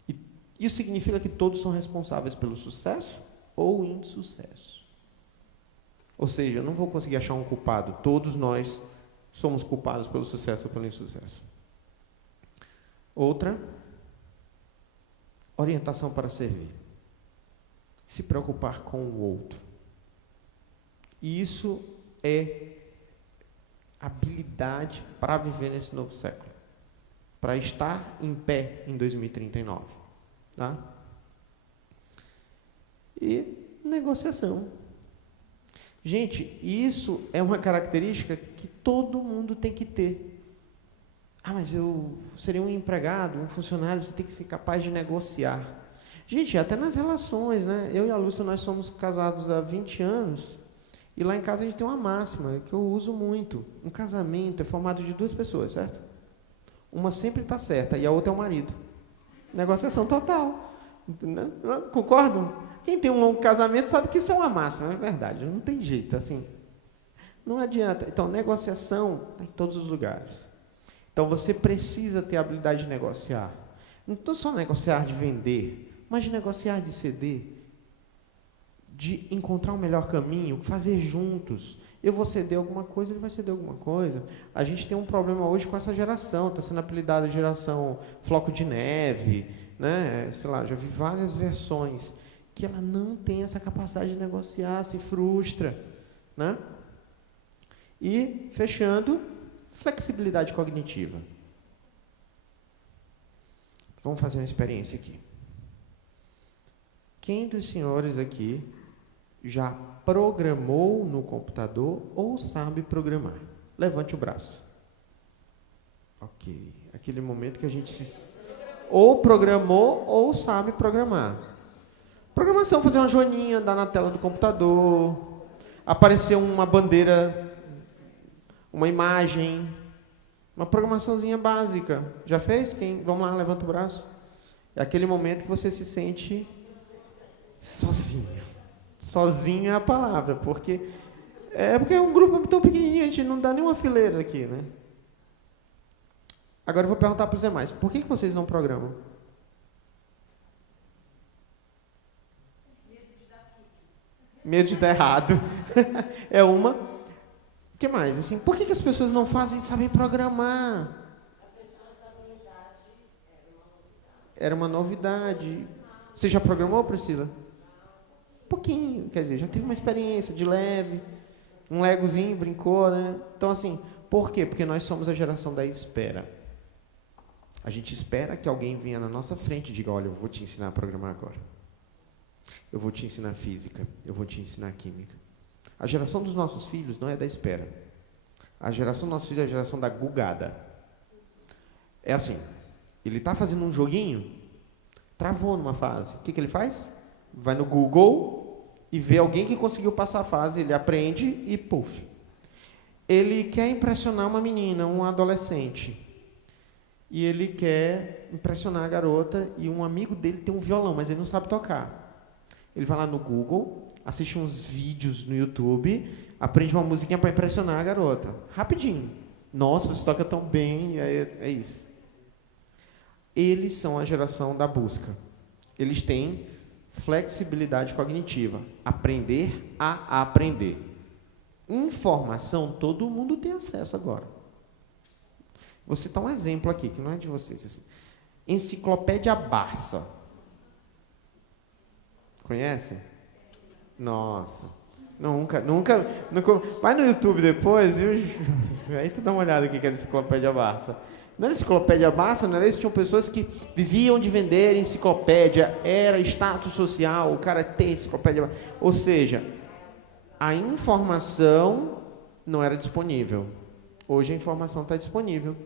E isso significa que todos são responsáveis pelo sucesso ou insucesso. Ou seja, eu não vou conseguir achar um culpado. Todos nós somos culpados pelo sucesso ou pelo insucesso. Outra, orientação para servir. Se preocupar com o outro. Isso é habilidade para viver nesse novo século. Para estar em pé em 2039. Tá? E negociação. Gente, isso é uma característica que todo mundo tem que ter. Mas eu seria um empregado, um funcionário, você tem que ser capaz de negociar. Gente, até nas relações, né? Eu e a Lúcia, nós somos casados há 20 anos, e lá em casa a gente tem uma máxima, que eu uso muito. Um casamento é formado de duas pessoas, certo? Uma sempre está certa, e a outra é o marido. Negociação total. Concordam? Quem tem um longo casamento sabe que isso é uma máxima, é verdade, não tem jeito, assim. Não adianta. Então, negociação está em todos os lugares. Então, você precisa ter a habilidade de negociar. Não só negociar de vender, mas de negociar de ceder, de encontrar um melhor caminho, fazer juntos. Eu vou ceder alguma coisa, ele vai ceder alguma coisa. A gente tem um problema hoje com essa geração, está sendo apelidada geração floco de neve, né? Sei lá, já vi várias versões, que ela não tem essa capacidade de negociar, se frustra. Né? E, fechando, flexibilidade cognitiva. Vamos fazer uma experiência aqui. Quem dos senhores aqui já programou no computador ou sabe programar? Levante o braço. Ok. Aquele momento que a gente ou programou ou sabe programar. Programação, fazer uma joaninha, andar na tela do computador, aparecer uma bandeira, uma imagem, uma programaçãozinha básica. Já fez? Quem? Vamos lá, levanta o braço. É aquele momento que você se sente sozinho. Sozinho é a palavra, porque é um grupo tão pequenininho, a gente não dá nenhuma fileira aqui, né? Agora eu vou perguntar para os demais, por que vocês não programam? Medo de dar errado. É uma. O que mais? Assim, por que as pessoas não sabem programar? Era uma novidade. Você já programou, Priscila? Um pouquinho, quer dizer, já teve uma experiência de leve, um legozinho, brincou, né? Então, assim, por quê? Porque nós somos a geração da espera. A gente espera que alguém venha na nossa frente e diga, olha, eu vou te ensinar a programar agora. Eu vou te ensinar física, eu vou te ensinar química. A geração dos nossos filhos não é da espera. A geração dos nossos filhos é a geração da gugada. É assim, ele está fazendo um joguinho, travou numa fase. O que ele faz? Vai no Google e vê alguém que conseguiu passar a fase, ele aprende e puf. Ele quer impressionar uma menina, um adolescente. E ele quer impressionar a garota e um amigo dele tem um violão, mas ele não sabe tocar. Ele vai lá no Google, assiste uns vídeos no YouTube, aprende uma musiquinha para impressionar a garota. Rapidinho. Nossa, você toca tão bem, é isso. Eles são a geração da busca. Eles têm flexibilidade cognitiva. Aprender a aprender. Informação, todo mundo tem acesso agora. Vou citar um exemplo aqui, que não é de vocês. Assim. Enciclopédia Barça. Conhece? Nossa. Nunca. Vai no YouTube depois, viu? Aí tu dá uma olhada aqui que é a Enciclopédia Barça. Não era Enciclopédia Barça, não era isso? Tinham pessoas que viviam de vender enciclopédia, era status social, o cara tem enciclopédia. Ou seja, a informação não era disponível. Hoje a informação está disponível.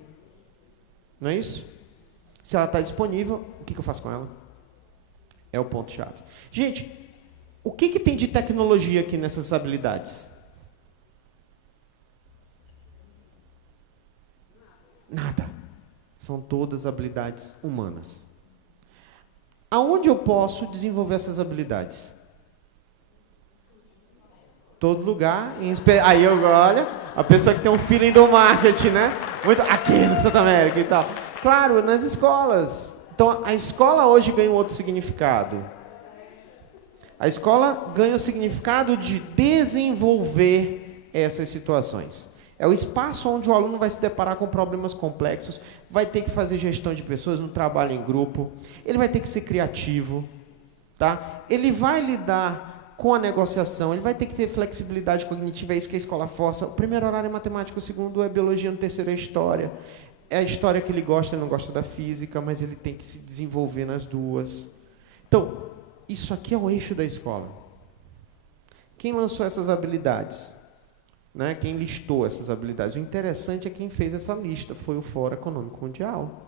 Não é isso? Se ela está disponível, o que eu faço com ela? É o ponto-chave. Gente, o que tem de tecnologia aqui nessas habilidades? Nada. São todas habilidades humanas. Aonde eu posso desenvolver essas habilidades? Todo lugar. Aí eu olha, a pessoa que tem um feeling do marketing, né? Muito aqui no Santa América e tal. Claro, nas escolas. Então, a escola hoje ganha um outro significado. A escola ganha o significado de desenvolver essas situações. É o espaço onde o aluno vai se deparar com problemas complexos, vai ter que fazer gestão de pessoas, um trabalho em grupo, ele vai ter que ser criativo, tá? Ele vai lidar com a negociação, ele vai ter que ter flexibilidade cognitiva, é isso que a escola força. O primeiro horário é matemática, o segundo é biologia, no terceiro é história. É a história que ele não gosta da física, mas ele tem que se desenvolver nas duas. Então, isso aqui é o eixo da escola. Quem lançou essas habilidades? Né? Quem listou essas habilidades? O interessante é quem fez essa lista, foi o Fórum Econômico Mundial.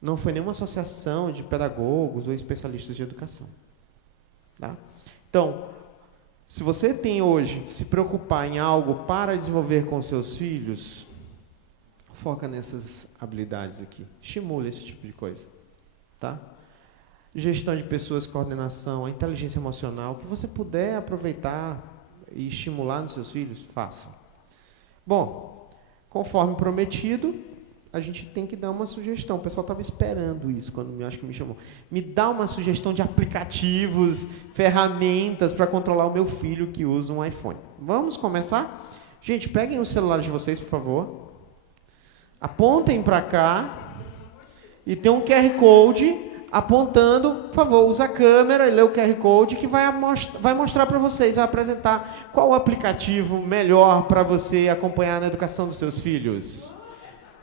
Não foi nenhuma associação de pedagogos ou especialistas de educação. Tá? Então, se você tem hoje que se preocupar em algo para desenvolver com seus filhos, foca nessas habilidades aqui. Estimula esse tipo de coisa. Tá? Gestão de pessoas, coordenação, a inteligência emocional, o que você puder aproveitar e estimular nos seus filhos, faça. Bom, conforme prometido, a gente tem que dar uma sugestão. O pessoal estava esperando isso quando acho que me chamou. Me dá uma sugestão de aplicativos, ferramentas para controlar o meu filho que usa um iPhone. Vamos começar? Gente, peguem os celulares de vocês, por favor. Apontem para cá. E tem um QR Code apontando, por favor, usa a câmera e lê o QR Code que vai mostrar para vocês, vai apresentar qual o aplicativo melhor para você acompanhar na educação dos seus filhos.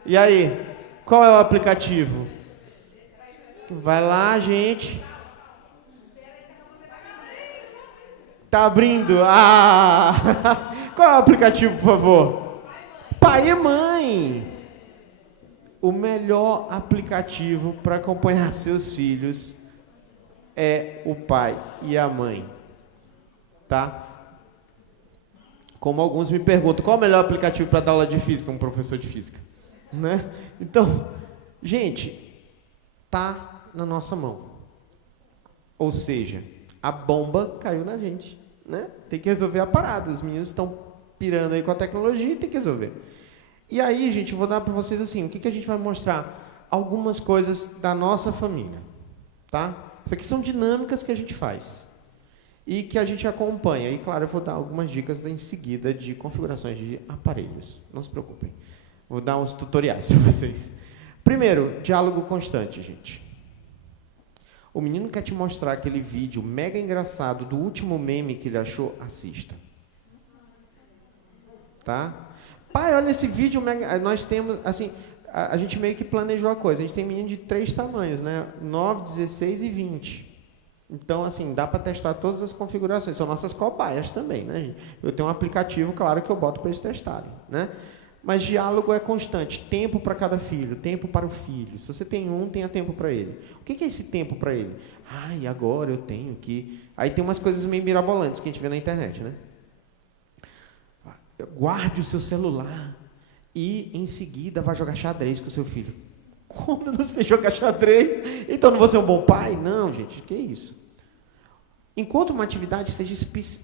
E aí, qual é o aplicativo? Vai lá, gente. Tá abrindo? Qual é o aplicativo, por favor? Pai e Mãe. O melhor aplicativo para acompanhar seus filhos é o pai e a mãe. Tá? Como alguns me perguntam, qual é o melhor aplicativo para dar aula de física, um professor de física? Né? Então, gente, tá na nossa mão. Ou seja, a bomba caiu na gente. Né? Tem que resolver a parada. Os meninos estão pirando aí com a tecnologia e tem que resolver. E aí, gente, eu vou dar para vocês assim, o que a gente vai mostrar? Algumas coisas da nossa família, tá? Isso aqui são dinâmicas que a gente faz e que a gente acompanha. E, claro, eu vou dar algumas dicas em seguida de configurações de aparelhos. Não se preocupem. Vou dar uns tutoriais para vocês. Primeiro, diálogo constante, gente. O menino quer te mostrar aquele vídeo mega engraçado do último meme que ele achou, assista. Tá? Pai, olha esse vídeo mega... Nós temos, assim, a gente meio que planejou a coisa. A gente tem menino de 3 tamanhos, né? 9, 16 e 20. Então, assim, dá para testar todas as configurações. São nossas cobaias também, né, gente? Eu tenho um aplicativo, claro, que eu boto para eles testarem, né? Mas diálogo é constante. Tempo para cada filho, tempo para o filho. Se você tem um, tenha tempo para ele. O que é esse tempo para ele? Ai, agora eu tenho que... Aí tem umas coisas meio mirabolantes que a gente vê na internet, né? Guarde o seu celular e, em seguida, vá jogar xadrez com o seu filho. Como eu não sei jogar xadrez? Então não vou ser um bom pai? Não, gente, que isso? Encontre uma atividade que seja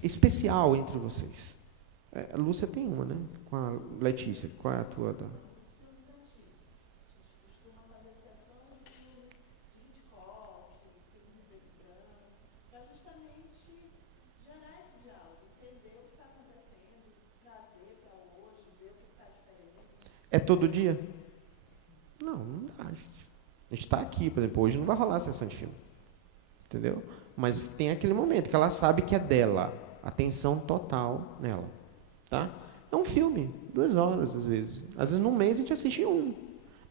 especial entre vocês. A Lúcia tem uma, né? Com a Letícia. Qual é a tua? É todo dia? Não, não dá, gente. A gente está aqui, por exemplo, hoje não vai rolar a sessão de filme. Entendeu? Mas tem aquele momento que ela sabe que é dela. Atenção total nela. Tá? É um filme, 2 horas, às vezes. Às vezes, num mês, a gente assiste um.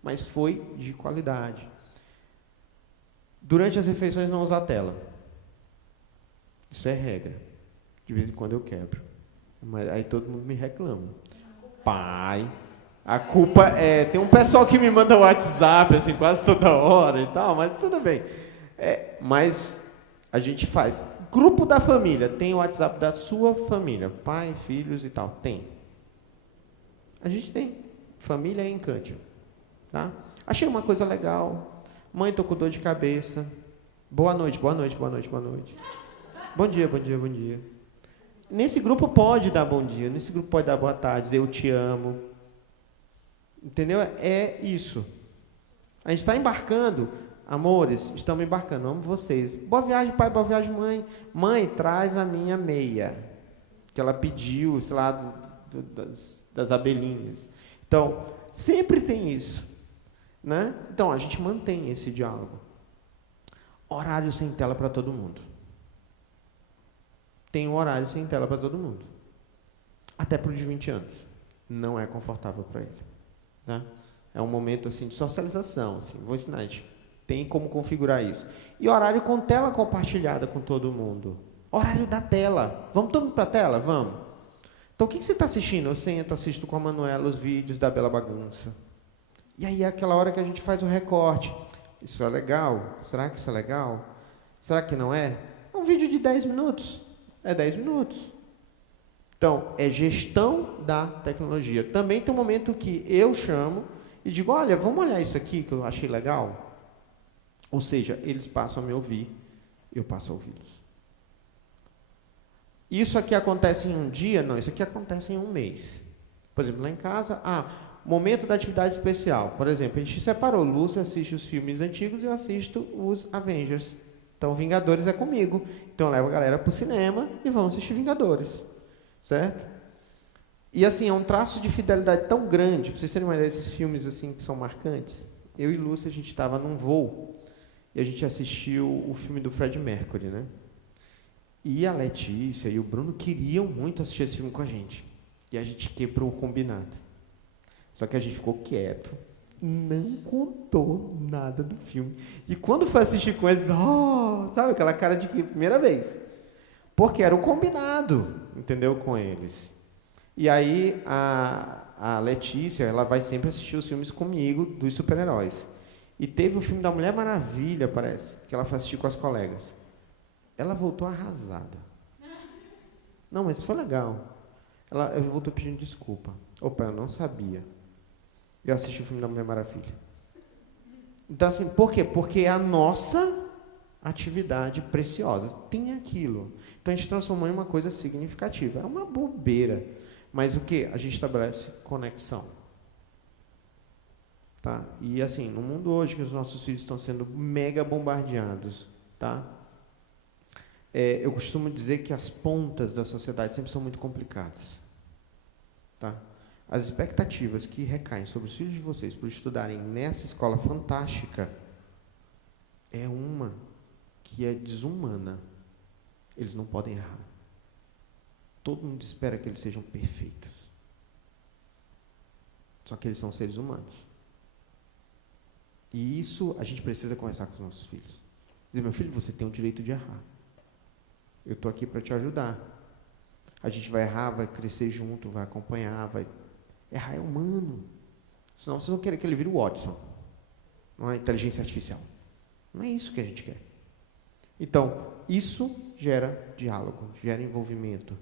Mas foi de qualidade. Durante as refeições, não usar a tela. Isso é regra. De vez em quando eu quebro. Mas aí todo mundo me reclama. Pai... A culpa é... Tem um pessoal que me manda WhatsApp, assim, quase toda hora e tal, mas tudo bem. Mas a gente faz. Grupo da família. Tem o WhatsApp da sua família. Pai, filhos e tal. Tem. A gente tem. Família é Encantio. Tá? Achei uma coisa legal. Mãe, tô com dor de cabeça. Boa noite, boa noite, boa noite, boa noite. Bom dia, bom dia, bom dia. Nesse grupo pode dar bom dia. Nesse grupo pode dar boa tarde, dizer eu te amo. Entendeu? É isso. A gente está embarcando. Amores, estamos embarcando. Amo vocês. Boa viagem, pai. Boa viagem, mãe. Mãe, traz a minha meia. Que ela pediu, sei lá, das abelhinhas. Então, sempre tem isso. Né? Então, a gente mantém esse diálogo. Horário sem tela para todo mundo. Tem um horário sem tela para todo mundo. Até para os 20 anos. Não é confortável para ele. Tá? É um momento assim, de socialização. Assim. Vou ensinar, a gente tem como configurar isso. E horário com tela compartilhada com todo mundo. Horário da tela. Vamos todo mundo para a tela? Vamos. Então, o que você está assistindo? Eu sento, assisto com a Manuela os vídeos da Bela Bagunça. E aí é aquela hora que a gente faz o recorte. Isso é legal? Será que isso é legal? Será que não é? É um vídeo de 10 minutos. É 10 minutos. Então, é gestão da tecnologia. Também tem um momento que eu chamo e digo, olha, vamos olhar isso aqui que eu achei legal? Ou seja, eles passam a me ouvir, eu passo a ouvi-los. Isso aqui acontece em um dia? Não, isso aqui acontece em um mês. Por exemplo, lá em casa, momento da atividade especial. Por exemplo, a gente separou, Lúcia assiste os filmes antigos e eu assisto os Avengers. Então, Vingadores é comigo. Então, eu levo a galera para o cinema e vamos assistir Vingadores. Certo? E, assim, é um traço de fidelidade tão grande, para vocês terem uma ideia desses filmes assim, que são marcantes. Eu e Lúcia, a gente estava num voo e a gente assistiu o filme do Freddie Mercury, né? E a Letícia e o Bruno queriam muito assistir esse filme com a gente. E a gente quebrou o combinado. Só que a gente ficou quieto, não contou nada do filme. E quando foi assistir com eles, sabe aquela cara de que primeira vez. Porque era o combinado, entendeu, com eles. E aí a Letícia, ela vai sempre assistir os filmes comigo, dos super-heróis. E teve o filme da Mulher Maravilha, parece, que ela foi assistir com as colegas. Ela voltou arrasada. Não, mas foi legal. Ela voltou pedindo desculpa. Opa, eu não sabia. Eu assisti o filme da Mulher Maravilha. Então, assim, por quê? Porque é a nossa atividade preciosa. Tem aquilo. Então, a gente transformou em uma coisa significativa. É uma bobeira. Mas o quê? A gente estabelece conexão. Tá? E, assim, no mundo hoje, que os nossos filhos estão sendo mega bombardeados, tá? Eu costumo dizer que as pontas da sociedade sempre são muito complicadas. Tá? As expectativas que recaem sobre os filhos de vocês por estudarem nessa escola fantástica é uma. que é desumana. Eles não podem errar. Todo mundo espera que eles sejam perfeitos. Só que eles são seres humanos. E isso a gente precisa conversar com os nossos filhos. Dizer, meu filho, você tem o direito de errar. Eu estou aqui para te ajudar. A gente vai errar, vai crescer junto, vai acompanhar, vai... Errar é humano. Senão vocês vão querer que ele vire o Watson. Não é inteligência artificial. Não é isso que a gente quer. Então, isso gera diálogo, gera envolvimento.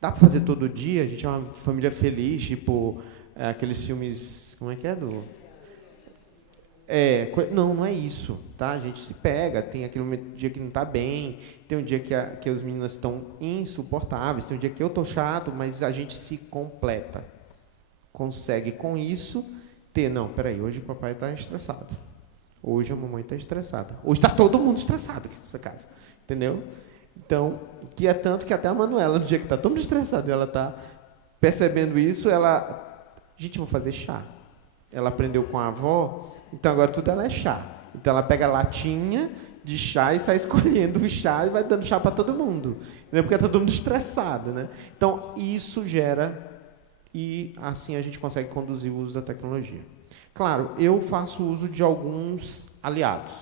Dá para fazer todo dia, a gente é uma família feliz, tipo aqueles filmes... Como é que é? Não é isso. Tá? A gente se pega, tem aquele dia que não está bem, tem um dia que as meninas estão insuportáveis, tem um dia que eu estou chato, mas a gente se completa. Consegue, com isso, ter... Não, peraí, hoje o papai está estressado. Hoje a mamãe está estressada. Hoje está todo mundo estressado aqui nessa casa. Entendeu? Então, que é tanto que até a Manuela, no dia que está todo mundo estressado, ela está percebendo isso, gente, vou fazer chá. Ela aprendeu com a avó, então agora tudo ela é chá. Então ela pega a latinha de chá e sai escolhendo o chá e vai dando chá para todo mundo. Entendeu? Porque está todo mundo estressado, né? Então, isso gera... E assim a gente consegue conduzir o uso da tecnologia. Claro, eu faço uso de alguns aliados.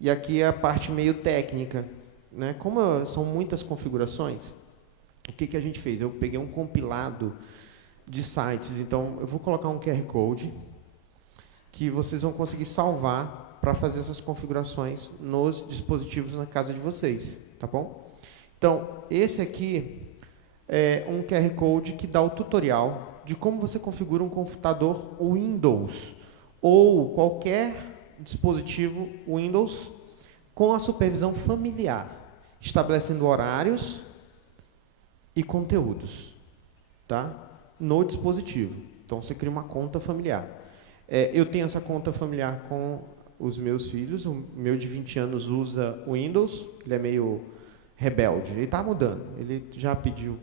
E aqui é a parte meio técnica. Né? Como são muitas configurações, o que a gente fez? Eu peguei um compilado de sites. Então, eu vou colocar um QR Code que vocês vão conseguir salvar para fazer essas configurações nos dispositivos na casa de vocês. Tá bom? Então, esse aqui... é um QR Code que dá o tutorial de como você configura um computador Windows ou qualquer dispositivo Windows com a supervisão familiar, estabelecendo horários e conteúdos, tá? No dispositivo. Então, você cria uma conta familiar. Eu tenho essa conta familiar com os meus filhos. O meu de 20 anos usa Windows, ele é meio rebelde. Ele está mudando, ele já pediu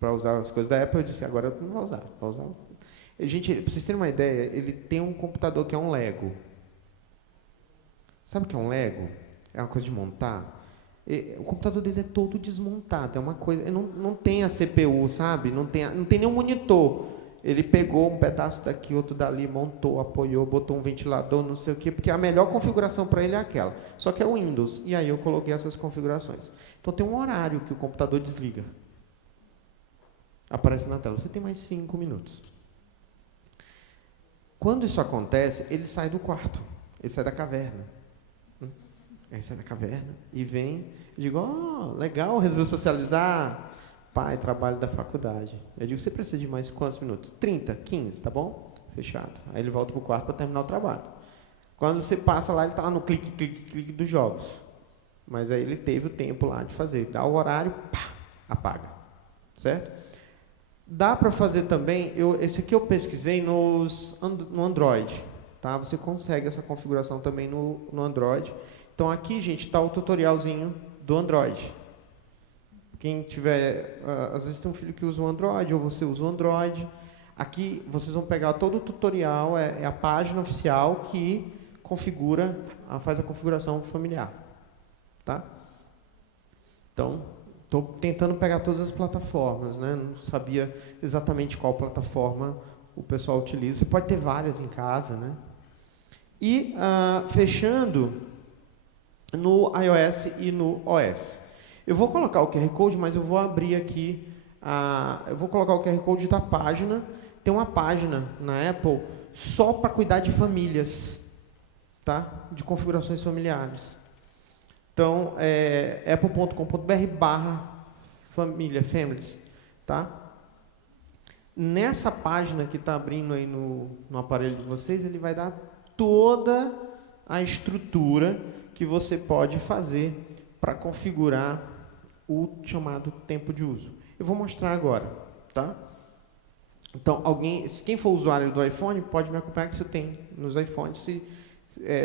para usar as coisas da Apple, eu disse, agora eu não vou usar. Vou usar. Gente, para vocês terem uma ideia, ele tem um computador que é um Lego. Sabe o que é um Lego? É uma coisa de montar. O computador dele é todo desmontado. É uma coisa, não tem a CPU, sabe? Não tem nenhum monitor. Ele pegou um pedaço daqui, outro dali, montou, apoiou, botou um ventilador, não sei o quê, porque a melhor configuração para ele é aquela. Só que é o Windows. E aí eu coloquei essas configurações. Então, tem um horário que o computador desliga. Aparece na tela. Você tem mais 5 minutos. Quando isso acontece, ele sai do quarto. Ele sai da caverna. Aí sai da caverna e vem. Eu digo, legal, resolveu socializar. Pai, trabalho da faculdade. Eu digo, você precisa de mais quantos minutos? 30, 15, tá bom? Fechado. Aí ele volta para o quarto para terminar o trabalho. Quando você passa lá, ele está lá no clique, clique, clique dos jogos. Mas aí ele teve o tempo lá de fazer. Dá o horário, pá, apaga. Certo? Dá para fazer também, esse aqui eu pesquisei no Android. Tá? Você consegue essa configuração também no Android. Então, aqui, gente, está o tutorialzinho do Android. Quem tiver, às vezes tem um filho que usa o Android, ou você usa o Android. Aqui, vocês vão pegar todo o tutorial, é a página oficial que configura, faz a configuração familiar. Tá? Então, estou tentando pegar todas as plataformas, né? Não sabia exatamente qual plataforma o pessoal utiliza. Você pode ter várias em casa, né? E, fechando, no iOS e no OS. Eu vou colocar o QR Code, mas eu vou abrir aqui, eu vou colocar o QR Code da página. Tem uma página na Apple só para cuidar de famílias, tá? De configurações familiares. Então, apple.com.br/families, tá? Nessa página que está abrindo aí no aparelho de vocês, ele vai dar toda a estrutura que você pode fazer para configurar o chamado tempo de uso. Eu vou mostrar agora, tá? Então, quem for usuário do iPhone, pode me acompanhar, que isso tem nos iPhones, se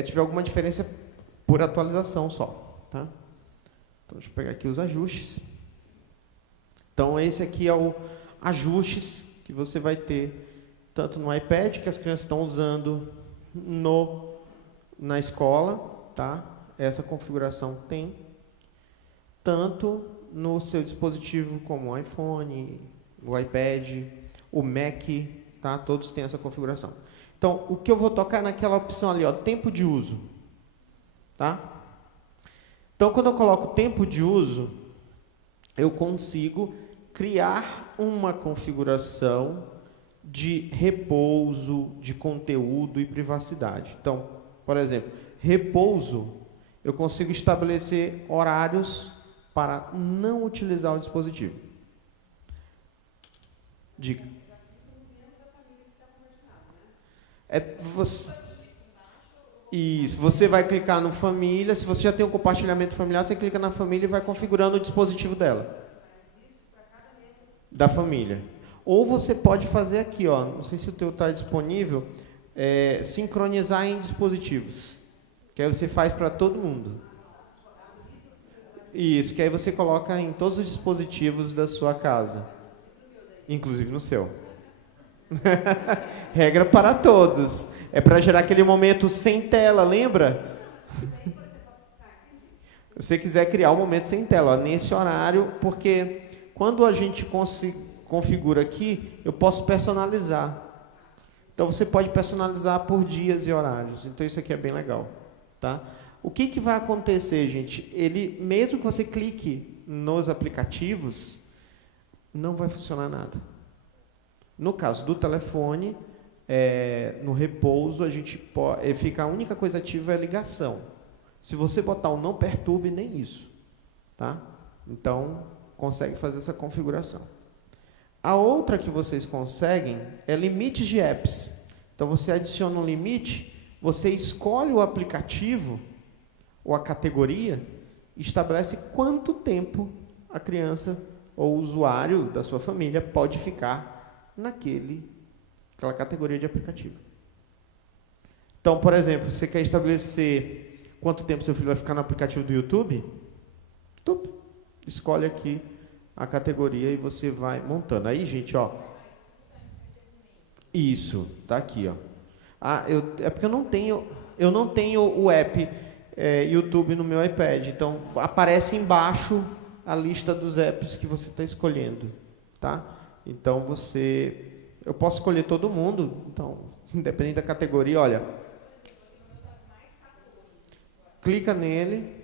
tiver alguma diferença por atualização só. Tá? Então, deixa eu pegar aqui os ajustes. Então, esse aqui é o ajustes que você vai ter tanto no iPad, que as crianças estão usando na escola, tá? Essa configuração tem, tanto no seu dispositivo como o iPhone, o iPad, o Mac, tá? Todos têm essa configuração. Então, o que eu vou tocar é naquela opção ali, ó, tempo de uso. Tá? Então, quando eu coloco tempo de uso, eu consigo criar uma configuração de repouso, de conteúdo e privacidade. Então, por exemplo, repouso, eu consigo estabelecer horários para não utilizar o dispositivo. Diga. Isso, você vai clicar no família, se você já tem um compartilhamento familiar, você clica na família e vai configurando o dispositivo dela. Da família. Ou você pode fazer aqui, ó, não sei se o teu está disponível, sincronizar em dispositivos. Que aí você faz para todo mundo. Isso, que aí você coloca em todos os dispositivos da sua casa. Inclusive no seu. Regra para todos. É para gerar aquele momento sem tela, lembra? Se você quiser criar um momento sem tela, ó, nesse horário, porque quando a gente configura aqui, eu posso personalizar. Então, você pode personalizar por dias e horários. Então, isso aqui é bem legal. Tá? O que vai acontecer, gente? Ele, mesmo que você clique nos aplicativos, não vai funcionar nada. No caso do telefone, no repouso, a única coisa ativa é a ligação. Se você botar o não perturbe, nem isso. Tá? Então, consegue fazer essa configuração. A outra que vocês conseguem é limites de apps. Então, você adiciona um limite, você escolhe o aplicativo ou a categoria e estabelece quanto tempo a criança ou o usuário da sua família pode ficar naquela categoria de aplicativo. Então, por exemplo, você quer estabelecer quanto tempo seu filho vai ficar no aplicativo do YouTube? Escolhe aqui a categoria e você vai montando. Aí, gente, ó. Isso, tá aqui, ó. É porque eu não tenho o app YouTube no meu iPad. Então, aparece embaixo a lista dos apps que você está escolhendo, tá? Então, eu posso escolher todo mundo. Então, independente da categoria, olha. Clica nele.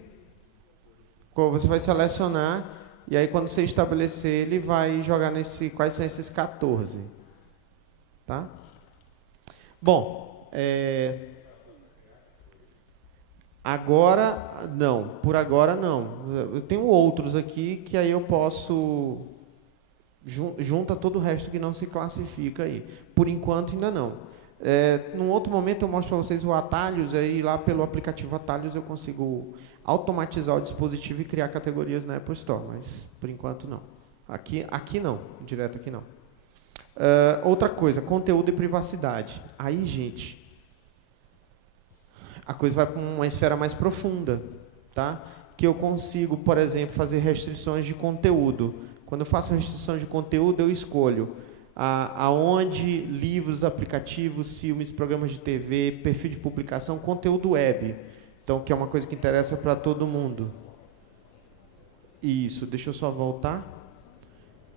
Você vai selecionar. E aí, quando você estabelecer, ele vai jogar quais são esses 14. Tá? Bom, agora, não. Por agora, não. Eu tenho outros aqui que aí eu posso... Junta todo o resto que não se classifica aí. Por enquanto, ainda não. Num outro momento, eu mostro para vocês o Atalhos. Aí, lá pelo aplicativo Atalhos, eu consigo automatizar o dispositivo e criar categorias na Apple Store, mas por enquanto não. Aqui não, direto aqui não. Outra coisa, conteúdo e privacidade. Aí, gente, a coisa vai para uma esfera mais profunda, tá? Que eu consigo, por exemplo, fazer restrições de conteúdo. Quando eu faço restrição de conteúdo, eu escolho aonde livros, aplicativos, filmes, programas de TV, perfil de publicação, conteúdo web. Então, que é uma coisa que interessa para todo mundo. Isso, deixa eu só voltar.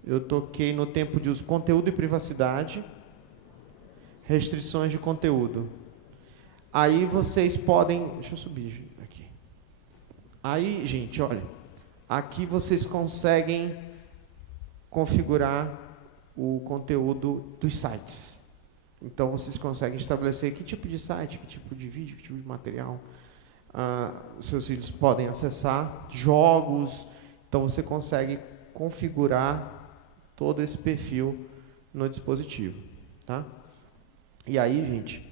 Eu toquei no tempo de uso, conteúdo e privacidade, restrições de conteúdo. Aí vocês podem... Deixa eu subir aqui. Aí, gente, olha. Aqui vocês conseguem configurar o conteúdo dos sites. Então, vocês conseguem estabelecer que tipo de site, que tipo de vídeo, que tipo de material... os seus filhos podem acessar, jogos, então você consegue configurar todo esse perfil no dispositivo, tá? E aí, gente,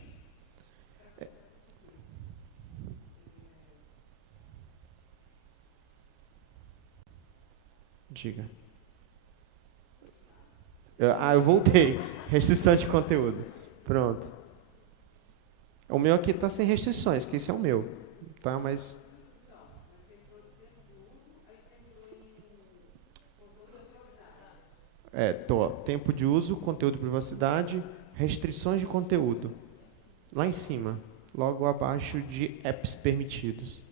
diga. Eu voltei. Restrição de conteúdo. Pronto. O meu aqui está sem restrições, que esse é o meu. Tá, mas... tempo de uso, conteúdo e privacidade, restrições de conteúdo. Lá em cima, logo abaixo de apps permitidos.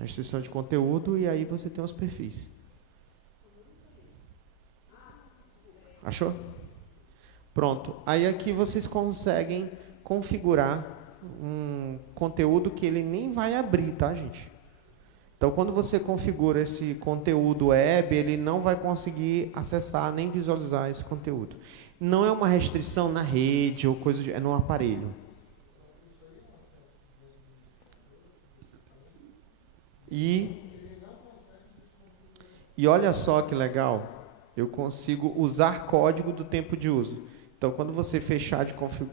Restrição de conteúdo e aí você tem os perfis. Achou? Pronto. Aí aqui vocês conseguem configurar um conteúdo que ele nem vai abrir, tá, gente? Então, quando você configura esse conteúdo web, ele não vai conseguir acessar nem visualizar esse conteúdo. Não é uma restrição na rede ou coisa é no aparelho. E olha só que legal, eu consigo usar código do tempo de uso. Então, quando você fechar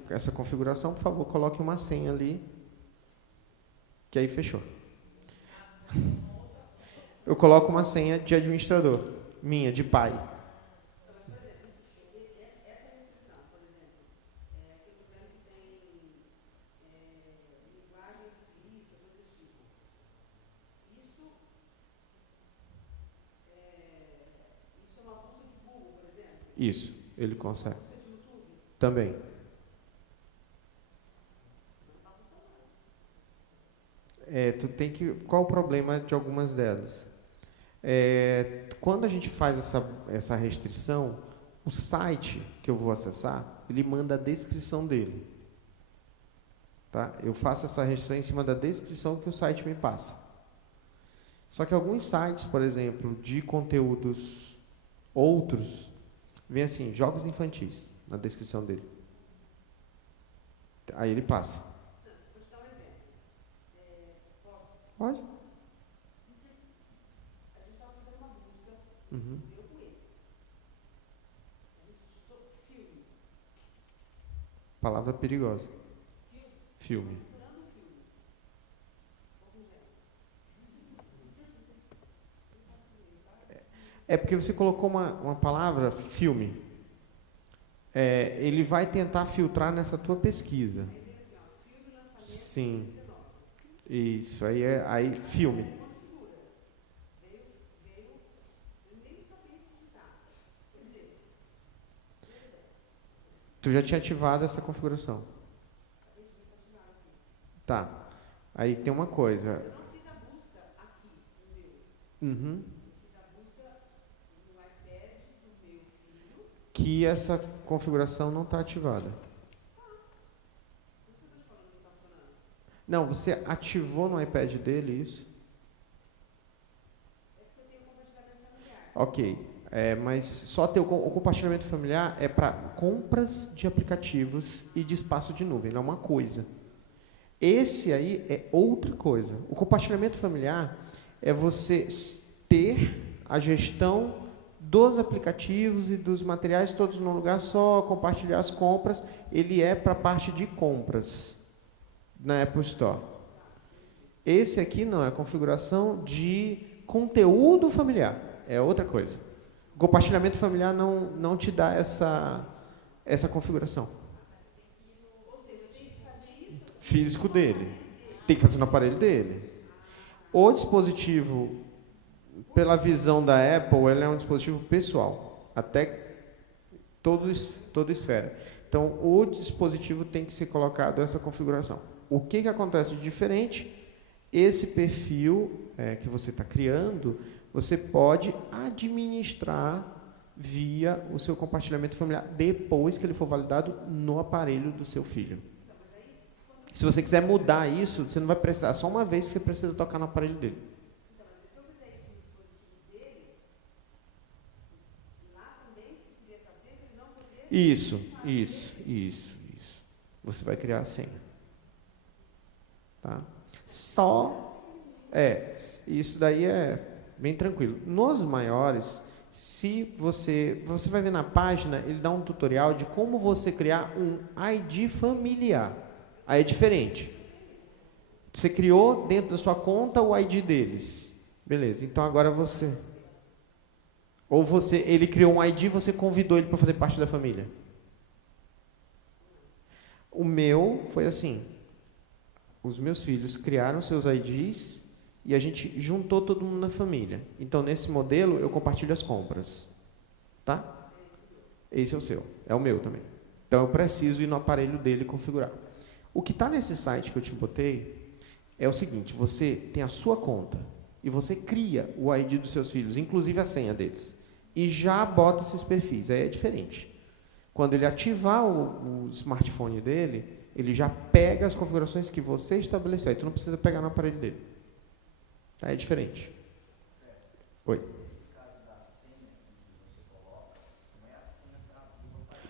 essa configuração, por favor, coloque uma senha ali, que aí fechou. Eu coloco uma senha de administrador, minha, de pai. Isso, ele consegue. Também. Tu tem que. Qual o problema de algumas delas? Quando a gente faz essa restrição, o site que eu vou acessar, ele manda a descrição dele. Tá? Eu faço essa restrição em cima da descrição que o site me passa. Só que alguns sites, por exemplo, de conteúdos outros, vem assim, jogos infantis, na descrição dele. Aí ele passa. Pode? Uhum. Palavra perigosa. Filme. É porque você colocou uma palavra, filme. Ele vai tentar filtrar nessa tua pesquisa. Sim. Isso, aí filme. Tu já tinha ativado essa configuração. Tá. Aí tem uma coisa. Uhum. Que essa configuração não está ativada. Não, você ativou no iPad dele isso? Ok. Mas só ter o compartilhamento familiar é para compras de aplicativos e de espaço de nuvem, não é uma coisa. Esse aí é outra coisa. O compartilhamento familiar é você ter a gestão dos aplicativos e dos materiais todos num lugar só, compartilhar as compras. Ele é para a parte de compras na Apple Store. Esse aqui não, é a configuração de conteúdo familiar. É outra coisa. O compartilhamento familiar não te dá essa configuração. Físico dele. Tem que fazer no aparelho dele. O dispositivo, pela visão da Apple, ele é um dispositivo pessoal. Até toda esfera. Então, o dispositivo tem que ser colocado essa configuração. O que acontece de diferente? Esse perfil que você está criando, você pode administrar via o seu compartilhamento familiar depois que ele for validado no aparelho do seu filho. Se você quiser mudar isso, você não vai precisar. Só uma vez que você precisa tocar no aparelho dele. Isso. Você vai criar a senha. Tá? Isso daí é bem tranquilo. Nos maiores, se você vai ver na página, ele dá um tutorial de como você criar um ID familiar. Aí é diferente. Você criou dentro da sua conta o ID deles. Beleza, então agora você... ele criou um ID e você convidou ele para fazer parte da família. O meu foi assim. Os meus filhos criaram seus IDs e a gente juntou todo mundo na família. Então, nesse modelo, eu compartilho as compras. Tá? Esse é o seu. É o meu também. Então, eu preciso ir no aparelho dele configurar. O que está nesse site que eu te botei é o seguinte, você tem a sua conta. e você cria o ID dos seus filhos, inclusive a senha deles, e já bota esses perfis. Aí é diferente. Quando ele ativar o smartphone dele, ele já pega as configurações que você estabeleceu. Aí tu não precisa pegar no aparelho dele. Aí é diferente. Oi.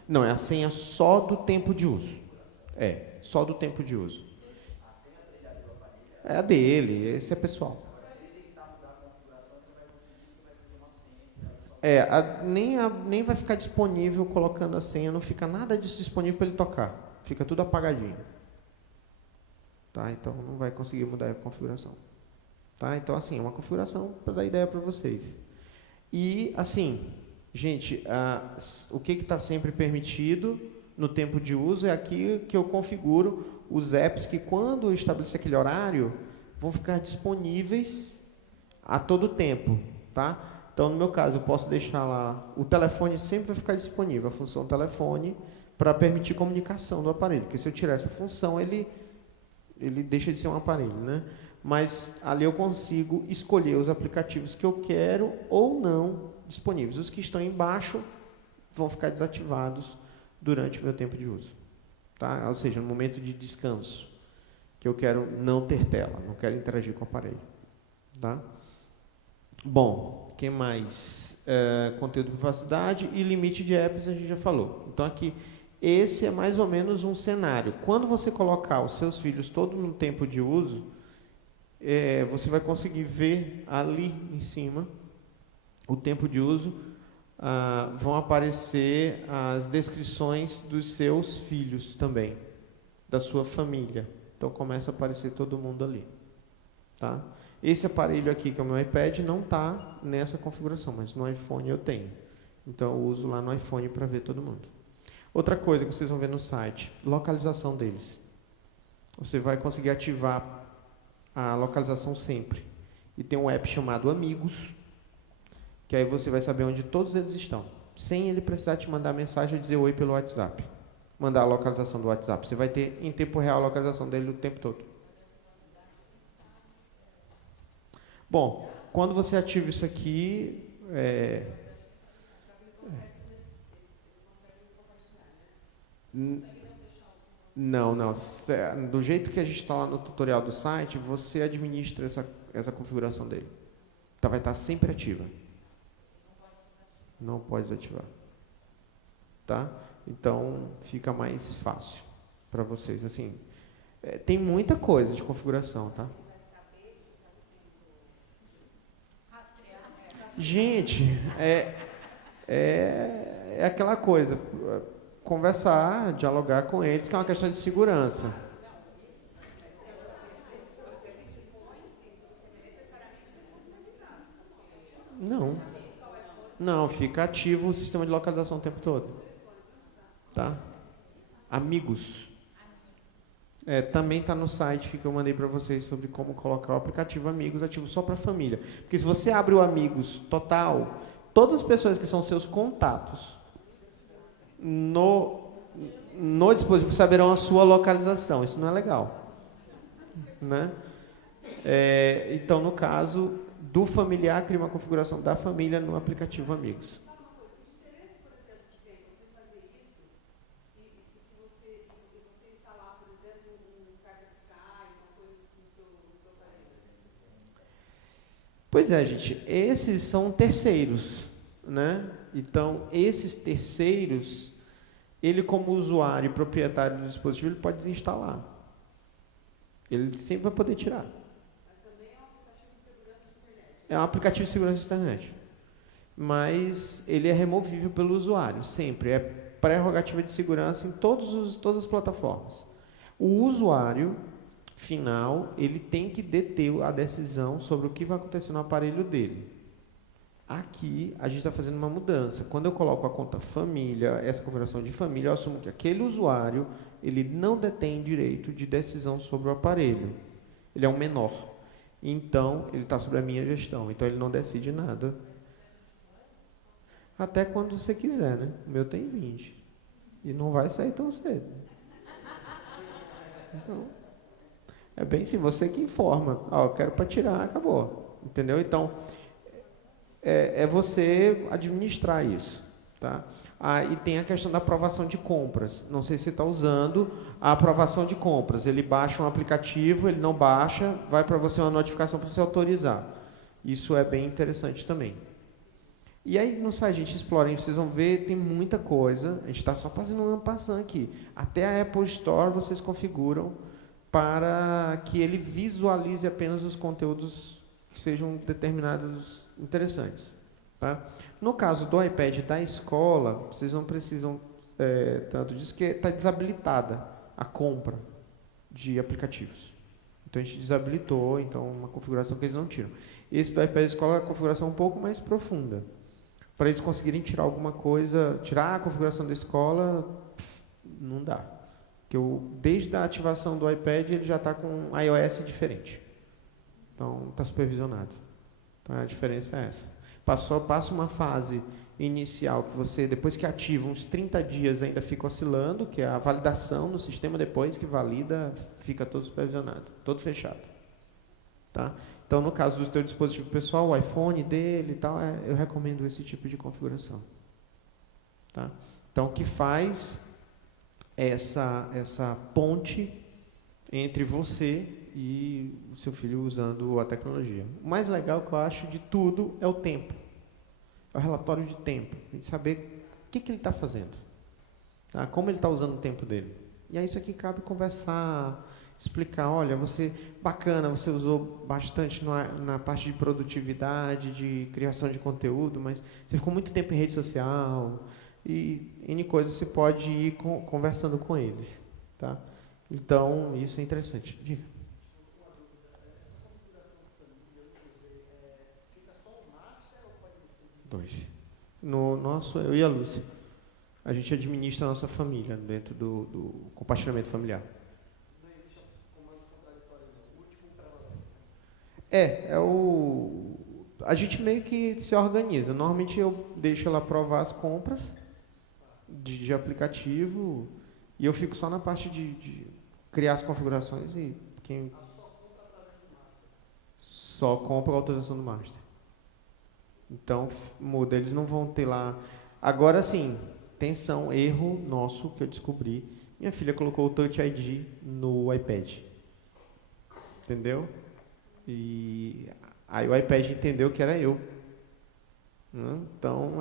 Não, é a senha só do tempo de uso. É, só do tempo de uso. É a dele, esse é pessoal. Nem vai ficar disponível colocando a senha, não fica nada disso disponível para ele tocar. Fica tudo apagadinho. Tá? Então, não vai conseguir mudar a configuração. Tá? Então, assim, é uma configuração para dar ideia para vocês. E, assim, gente, o que está sempre permitido no tempo de uso é aqui que eu configuro os apps que, quando eu estabelecer aquele horário, vão ficar disponíveis a todo tempo. Tá? Então, no meu caso, eu posso deixar lá, o telefone sempre vai ficar disponível, a função telefone, para permitir comunicação do aparelho, porque se eu tirar essa função, ele deixa de ser um aparelho, né? Mas ali eu consigo escolher os aplicativos que eu quero ou não disponíveis. Os que estão embaixo vão ficar desativados durante o meu tempo de uso. Tá? Ou seja, no momento de descanso, que eu quero não ter tela, não quero interagir com o aparelho. Tá? Bom, o que mais? Conteúdo de privacidade e limite de apps a gente já falou. Então, aqui, esse é mais ou menos um cenário. Quando você colocar os seus filhos todo no tempo de uso, você vai conseguir ver ali em cima o tempo de uso, vão aparecer as descrições dos seus filhos também, da sua família. Então, começa a aparecer todo mundo ali. Tá? Esse aparelho aqui, que é o meu iPad, não está nessa configuração, mas no iPhone eu tenho. Então, eu uso lá no iPhone para ver todo mundo. Outra coisa que vocês vão ver no site, localização deles. Você vai conseguir ativar a localização sempre. E tem um app chamado Amigos, que aí você vai saber onde todos eles estão, sem ele precisar te mandar mensagem e dizer oi pelo WhatsApp. Mandar a localização do WhatsApp. Você vai ter em tempo real a localização dele o tempo todo. Bom, quando você ativa isso aqui, não. Do jeito que a gente está lá no tutorial do site, você administra essa configuração dele. Então, vai estar sempre ativa. Não pode desativar. Tá? Então, fica mais fácil para vocês. Assim, tem muita coisa de configuração, tá? Gente, é aquela coisa, conversar, dialogar com eles, que é uma questão de segurança. Não, fica ativo o sistema de localização o tempo todo. Tá? Amigos. Também está no site que eu mandei para vocês sobre como colocar o aplicativo Amigos ativo só para a família. Porque se você abre o Amigos total, todas as pessoas que são seus contatos no dispositivo saberão a sua localização. Isso não é legal. Né? Então, no caso do familiar, cria uma configuração da família no aplicativo Amigos. Pois é, gente, esses são terceiros, né? Então, esses terceiros, ele como usuário e proprietário do dispositivo, ele pode desinstalar. Ele sempre vai poder tirar. Mas também é um aplicativo de segurança de internet. Mas ele é removível pelo usuário, sempre. É prerrogativa de segurança em todas as plataformas. O usuário final, ele tem que deter a decisão sobre o que vai acontecer no aparelho dele. Aqui, a gente está fazendo uma mudança. Quando eu coloco a conta família, essa configuração de família, eu assumo que aquele usuário, ele não detém direito de decisão sobre o aparelho. Ele é um menor. Então, ele está sob a minha gestão. Então, ele não decide nada. Até quando você quiser, né? O meu tem 20. E não vai sair tão cedo. Então, é bem assim, você que informa. Eu quero para tirar, acabou. entendeu? Então, é você administrar isso, tá? E tem a questão da aprovação de compras. Não sei se você está usando a aprovação de compras. Ele baixa um aplicativo, ele não baixa, vai para você uma notificação para você autorizar. Isso é bem interessante também. E aí, no site, a gente explora, vocês vão ver, tem muita coisa. A gente está só fazendo um passando aqui. Até a Apple Store vocês configuram para que ele visualize apenas os conteúdos que sejam determinados interessantes. Tá? No caso do iPad da escola, vocês não precisam tanto disso, que está desabilitada a compra de aplicativos. Então, a gente desabilitou, então, uma configuração que eles não tiram. Esse do iPad da escola é uma configuração um pouco mais profunda. Para eles conseguirem tirar alguma coisa, tirar a configuração da escola, não dá. Porque desde a ativação do iPad, ele já está com um iOS diferente. Então, está supervisionado. Então, a diferença é essa. Passa uma fase inicial que você, depois que ativa, uns 30 dias ainda fica oscilando, que é a validação no sistema, depois que valida, fica todo supervisionado, todo fechado. Tá? Então, no caso do seu dispositivo pessoal, o iPhone dele e tal, eu recomendo esse tipo de configuração. Tá? Então, o que faz essa ponte entre você e o seu filho usando a tecnologia. O mais legal que eu acho de tudo é o tempo. É o relatório de tempo. A gente saber o que ele está fazendo. Tá? Como ele está usando o tempo dele. E é isso aqui cabe conversar, explicar, olha, bacana, você usou bastante na parte de produtividade, de criação de conteúdo, mas você ficou muito tempo em rede social, e N coisas você pode ir conversando com eles. Tá? Então, isso é interessante. Diga. Dois. No nosso, eu e a Lúcia. A gente administra a nossa família dentro do compartilhamento familiar. A gente meio que se organiza. Normalmente eu deixo ela aprovar as compras de aplicativo e eu fico só na parte de criar as configurações e quem só compra a autorização do master. Então, muda, eles não vão ter lá. Agora sim, atenção, erro nosso que eu descobri. Minha filha colocou o Touch ID no iPad. Entendeu? E aí o iPad entendeu que era eu. Então,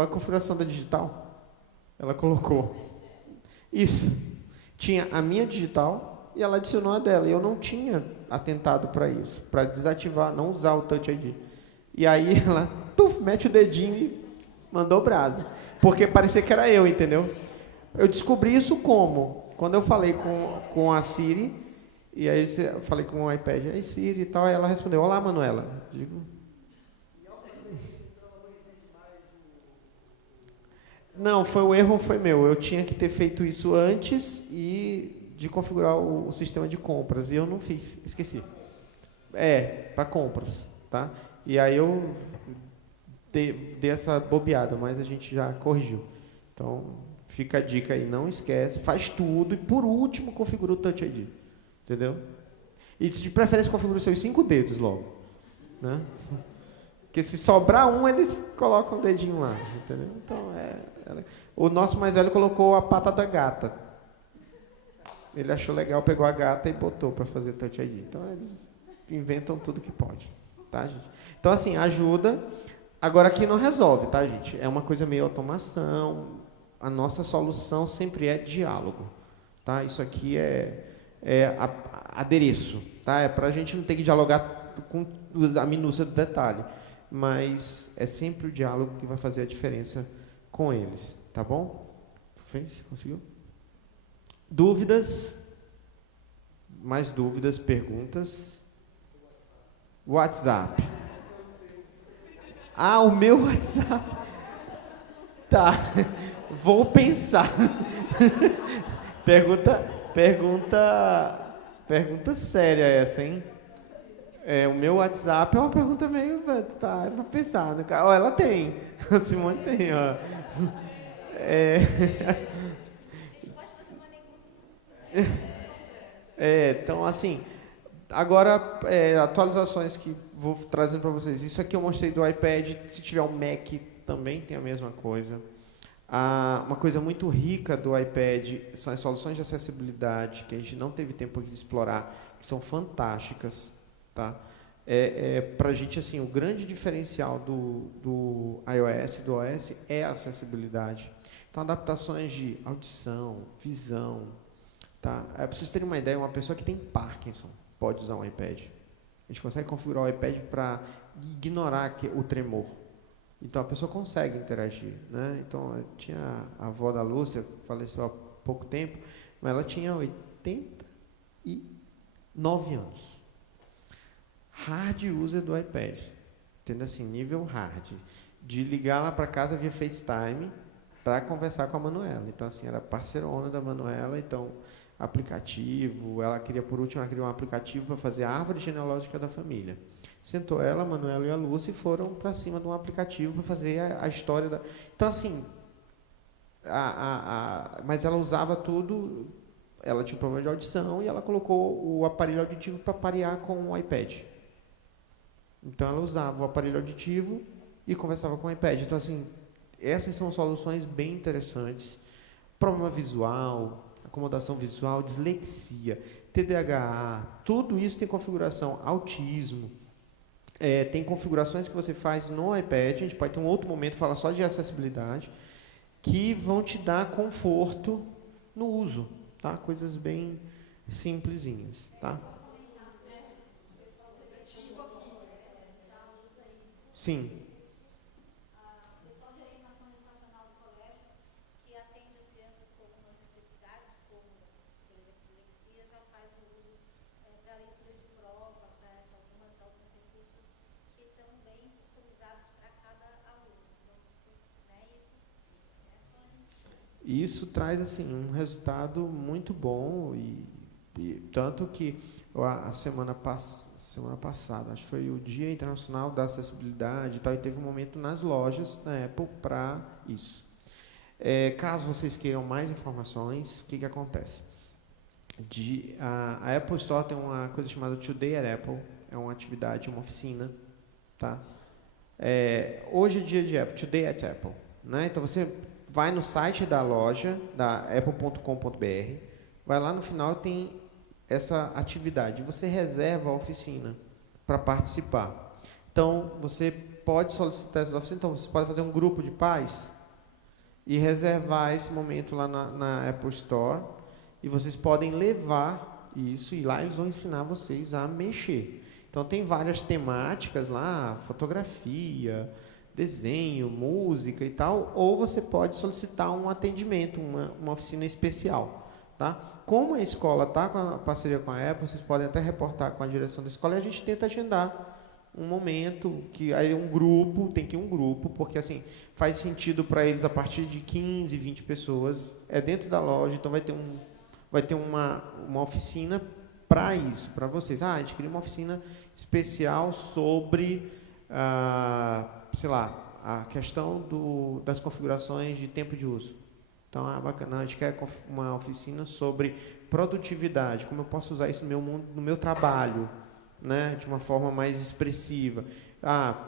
a configuração da digital, ela colocou isso. Tinha a minha digital e ela adicionou a dela. E eu não tinha atentado para isso, para desativar, não usar o Touch ID. E aí ela mete o dedinho e mandou brasa. Porque parecia que era eu, entendeu? Eu descobri isso como? Quando eu falei com a Siri, e aí eu falei com o iPad, aí Siri e tal, aí ela respondeu, olá, Manuela. Digo... Não, o erro foi meu. Eu tinha que ter feito isso antes de configurar o sistema de compras. E eu não fiz, esqueci. Para compras, tá? E aí eu dei essa bobeada, mas a gente já corrigiu. Então, fica a dica aí, não esquece, faz tudo e, por último, configura o Touch ID. Entendeu? E, de preferência, configura os seus 5 dedos logo. Né? Porque se sobrar um, eles colocam o dedinho lá. Entendeu? Então, o nosso mais velho colocou a pata da gata. Ele achou legal, pegou a gata e botou para fazer Touch ID. Então, eles inventam tudo que pode. Tá, gente? Então, assim, ajuda. Agora, aqui não resolve, tá, gente? É uma coisa meio automação. A nossa solução sempre é diálogo. Tá? Isso aqui é adereço. Tá? É para a gente não ter que dialogar com a minúcia do detalhe. Mas é sempre o diálogo que vai fazer a diferença com eles. Tá bom? Fez? Conseguiu? Dúvidas? Mais dúvidas, perguntas? WhatsApp. O meu WhatsApp. Tá. Vou pensar. Pergunta séria essa, hein? O meu WhatsApp é uma pergunta meio... Tá, é pra pensar. Né? Ela tem. A Simone tem, ó. Então, assim... Agora, atualizações que vou trazendo para vocês. Isso aqui eu mostrei do iPad. Se tiver um Mac, também tem a mesma coisa. Uma coisa muito rica do iPad são as soluções de acessibilidade, que a gente não teve tempo de explorar, que são fantásticas. Tá? Para a gente, assim, o grande diferencial do iOS e do OS é a acessibilidade. Então, adaptações de audição, visão. Tá? Para vocês terem uma ideia, uma pessoa que tem Parkinson pode usar um iPad. A gente consegue configurar o iPad para ignorar o tremor. Então, a pessoa consegue interagir. Né? Então, eu tinha a avó da Lúcia, faleceu há pouco tempo, mas ela tinha 89 anos. Hard user do iPad. Tendo assim, nível hard. De ligar lá para casa via FaceTime para conversar com a Manuela. Então, assim, era parceirona da Manuela, então, aplicativo, ela queria um aplicativo para fazer a árvore genealógica da família. Sentou ela, a Manuela e a Lúcia e foram para cima de um aplicativo para fazer a história da... Então, assim, mas ela usava tudo, ela tinha um problema de audição e ela colocou o aparelho auditivo para parear com o iPad. Então, ela usava o aparelho auditivo e conversava com o iPad. Então, assim, essas são soluções bem interessantes. Problema visual, acomodação visual, dislexia, TDAH, tudo isso tem configuração, autismo. Tem configurações que você faz no iPad, a gente pode ter um outro momento, falar só de acessibilidade, que vão te dar conforto no uso, tá? Coisas bem simplesinhas, tá? Sim. Isso traz assim um resultado muito bom e tanto que a semana passada, acho que foi o Dia Internacional da Acessibilidade e tal, e teve um momento nas lojas da Apple para isso. Caso vocês queiram mais informações, o que acontece? A Apple Store tem uma coisa chamada Today at Apple, é uma atividade, uma oficina, tá? Hoje é dia de Apple, Today at Apple, né? Então você vai no site da loja, da apple.com.br, vai lá no final, tem essa atividade. Você reserva a oficina para participar. Então, você pode solicitar essa oficina. Então, você pode fazer um grupo de pais e reservar esse momento lá na Apple Store. E vocês podem levar isso e lá eles vão ensinar vocês a mexer. Então, tem várias temáticas lá, fotografia, desenho, música e tal, ou você pode solicitar um atendimento, uma oficina especial. Tá? Como a escola está com a parceria com a Apple, vocês podem até reportar com a direção da escola e a gente tenta agendar um momento, que aí tem que ir um grupo, porque assim, faz sentido para eles a partir de 15, 20 pessoas, dentro da loja, então vai ter uma oficina para isso, para vocês. A gente cria uma oficina especial sobre sei lá, a questão das configurações de tempo de uso. Então, bacana, a gente quer uma oficina sobre produtividade, como eu posso usar isso no meu trabalho, né, de uma forma mais expressiva.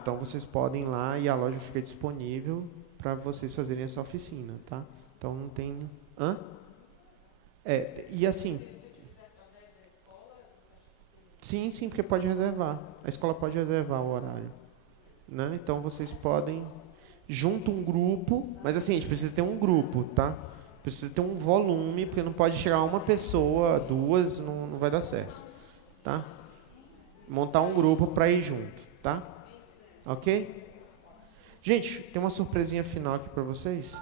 Então vocês podem ir lá e a loja fica disponível para vocês fazerem essa oficina, tá? Então não tem... e assim... Sim, porque pode reservar. A escola pode reservar o horário. Né? Então, vocês podem, junto um grupo, mas assim, a gente precisa ter um grupo, tá? Precisa ter um volume, porque não pode chegar uma pessoa, duas, não vai dar certo, tá? Montar um grupo para ir junto, tá? Ok? Gente, tem uma surpresinha final aqui para vocês.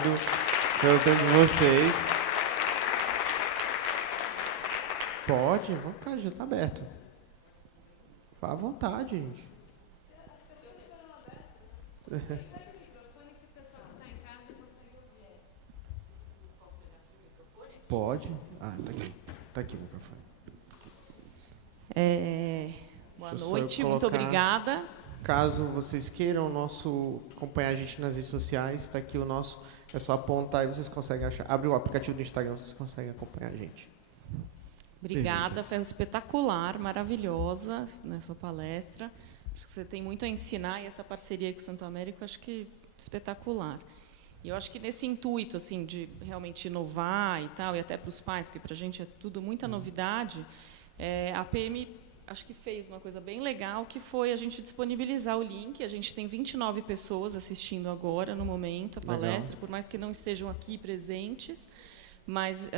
obrigado pelo tempo de vocês. Pode, à vontade, já está aberto. Vá à vontade, gente. Pode. Ah, tá aqui. Tá aqui o microfone. Boa noite, muito obrigada. Caso vocês queiram acompanhar a gente nas redes sociais, está aqui o nosso. É só apontar e vocês conseguem achar. Abre o aplicativo do Instagram, vocês conseguem acompanhar a gente. Obrigada, Ferro, espetacular, maravilhosa, né, sua palestra. Acho que você tem muito a ensinar e essa parceria com o Santo Américo, acho que espetacular. E eu acho que nesse intuito assim de realmente inovar e tal, e até para os pais, porque para a gente é tudo muita novidade, a PM acho que fez uma coisa bem legal, que foi a gente disponibilizar o link. A gente tem 29 pessoas assistindo agora, no momento, a palestra, por mais que não estejam aqui presentes, mas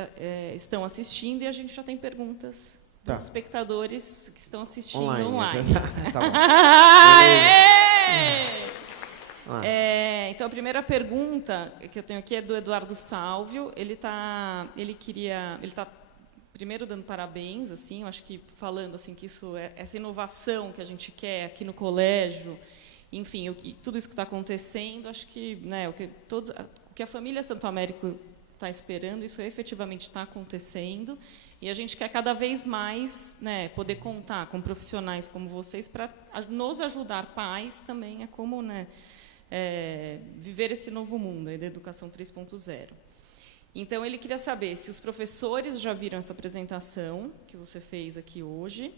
estão assistindo, e a gente já tem perguntas dos espectadores que estão assistindo online. Tá bom. Então, a primeira pergunta que eu tenho aqui é do Eduardo Sálvio. Ele está primeiro dando parabéns, assim, eu acho que falando assim que isso essa inovação que a gente quer aqui no colégio, enfim, tudo isso que está acontecendo, acho que, né, o que a família Santo Américo está esperando, isso efetivamente está acontecendo, e a gente quer cada vez mais, né, poder contar com profissionais como vocês para nos ajudar, pais também, a como, né, viver esse novo mundo aí da educação 3.0. Então, ele queria saber se os professores já viram essa apresentação que você fez aqui hoje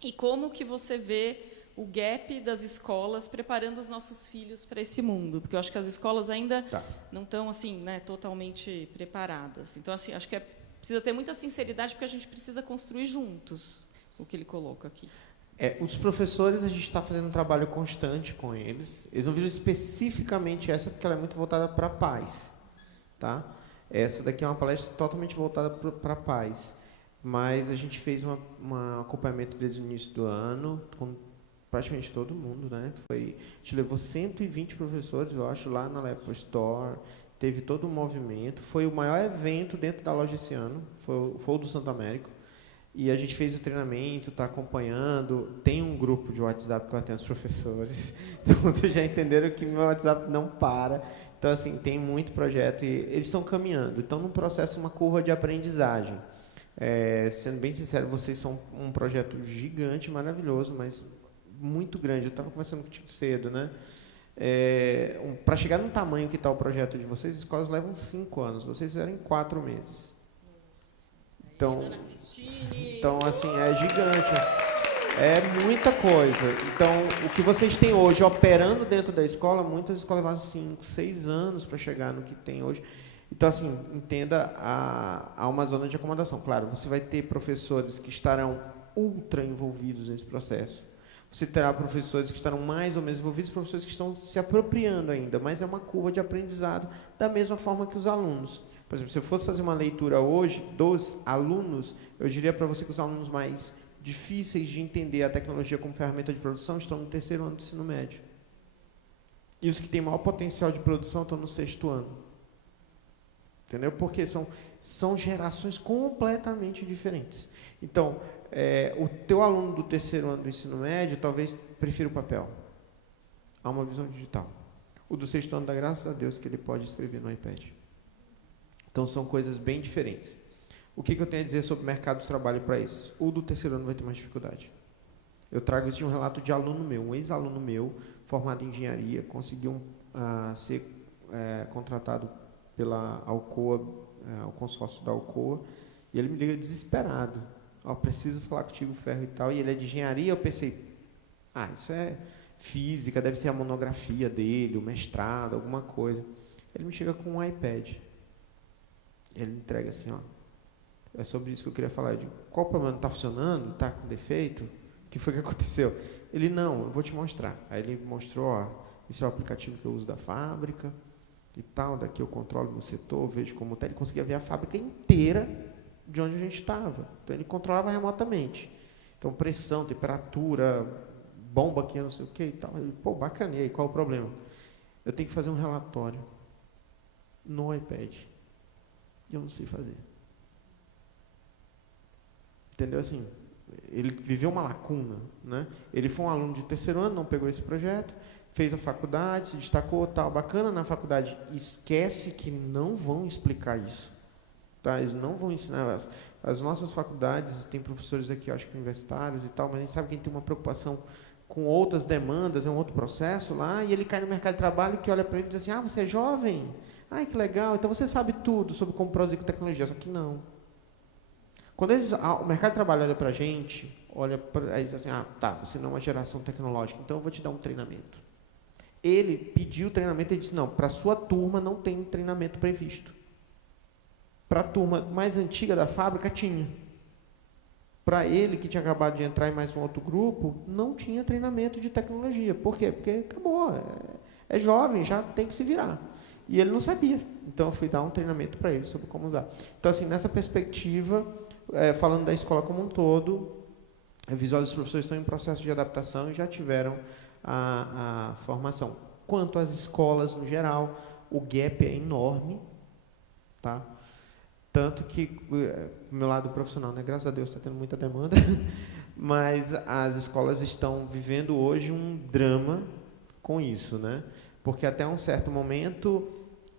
e como que você vê o gap das escolas preparando os nossos filhos para esse mundo, porque eu acho que as escolas ainda não estão assim, né, totalmente preparadas. Então, assim, acho que precisa ter muita sinceridade, porque a gente precisa construir juntos o que ele coloca aqui. Os professores, a gente está fazendo um trabalho constante com eles. Eles não viram especificamente essa, porque ela é muito voltada para pais, tá? Essa daqui é uma palestra totalmente voltada para pais, mas a gente fez um acompanhamento desde o início do ano, com praticamente todo mundo, né? A gente levou 120 professores, eu acho, lá na Apple Store, teve todo um movimento, foi o maior evento dentro da loja esse ano, foi o do Santo Américo, e a gente fez o treinamento, está acompanhando, tem um grupo de WhatsApp que eu atendo os professores, então vocês já entenderam que meu WhatsApp não para. Então, assim, tem muito projeto e eles estão caminhando. Estão num processo, uma curva de aprendizagem. Sendo bem sincero, vocês são um projeto gigante, maravilhoso, mas muito grande. Eu estava conversando contigo cedo, né? Para chegar no tamanho que está o projeto de vocês, as escolas levam 5 anos. Vocês fizeram em 4 meses. Então, assim, é gigante. É muita coisa. Então, o que vocês têm hoje operando dentro da escola, muitas escolas levaram 5, 6 anos para chegar no que tem hoje. Então, assim, entenda, há uma zona de acomodação. Claro, você vai ter professores que estarão ultra envolvidos nesse processo. Você terá professores que estarão mais ou menos envolvidos, professores que estão se apropriando ainda, mas é uma curva de aprendizado da mesma forma que os alunos. Por exemplo, se eu fosse fazer uma leitura hoje dos alunos, eu diria para você que os alunos mais difíceis de entender a tecnologia como ferramenta de produção estão no 3º ano do ensino médio. E os que têm maior potencial de produção estão no 6º ano. Entendeu? Porque são gerações completamente diferentes. Então, o teu aluno do 3º ano do ensino médio talvez prefira o papel. Há uma visão digital. O do 6º ano, dá graças a Deus que ele pode escrever no iPad. Então, são coisas bem diferentes. O que eu tenho a dizer sobre o mercado de trabalho para esses? O do 3º ano vai ter mais dificuldade. Eu trago isso de um relato de aluno meu, um ex-aluno meu, formado em engenharia, conseguiu ser contratado pela Alcoa, o consórcio da Alcoa, e ele me liga desesperado. Preciso falar contigo, Ferro e tal. E ele é de engenharia, eu pensei, isso é física, deve ser a monografia dele, o mestrado, alguma coisa. Ele me chega com um iPad. Ele me entrega assim, é sobre isso que eu queria falar. Eu digo, qual o problema? Não está funcionando? Está com defeito? O que foi que aconteceu? Ele, não, eu vou te mostrar. Aí ele mostrou, esse é o aplicativo que eu uso da fábrica e tal, daqui eu controlo meu setor, vejo como está. Ele conseguia ver a fábrica inteira de onde a gente estava. Então, ele controlava remotamente. Então, pressão, temperatura, bomba aqui, não sei o que e tal. Ele, bacana, e aí, qual o problema? Eu tenho que fazer um relatório. no iPad. E eu não sei fazer. Entendeu? Assim, ele viveu uma lacuna, né? Ele foi um aluno de terceiro ano, não pegou esse projeto, fez a faculdade, se destacou, tal, bacana na faculdade. Esquece que não vão explicar isso. Tá? Eles não vão ensinar. As nossas faculdades, tem professores aqui, acho que universitários e tal, mas a gente sabe que tem uma preocupação com outras demandas, é um outro processo lá, e ele cai no mercado de trabalho que olha para ele e diz assim, você é jovem? Ai, que legal, então você sabe tudo sobre como produzir com tecnologia. Só que não. Quando o mercado de trabalho olha para a gente, aí diz assim, você não é uma geração tecnológica, então eu vou te dar um treinamento. Ele pediu treinamento e disse, não, para a sua turma não tem treinamento previsto. Para a turma mais antiga da fábrica, tinha. Para ele, que tinha acabado de entrar em mais um outro grupo, não tinha treinamento de tecnologia. Por quê? Porque acabou, é jovem, já tem que se virar. E ele não sabia. Então, eu fui dar um treinamento para ele sobre como usar. Então, assim, nessa perspectiva, falando da escola como um todo, Visual dos professores estão em processo de adaptação e já tiveram a formação. Quanto às escolas, no geral, o gap é enorme, tá? Tanto que, do meu lado profissional, né, graças a Deus está tendo muita demanda, mas as escolas estão vivendo hoje um drama com isso, né? Porque até um certo momento,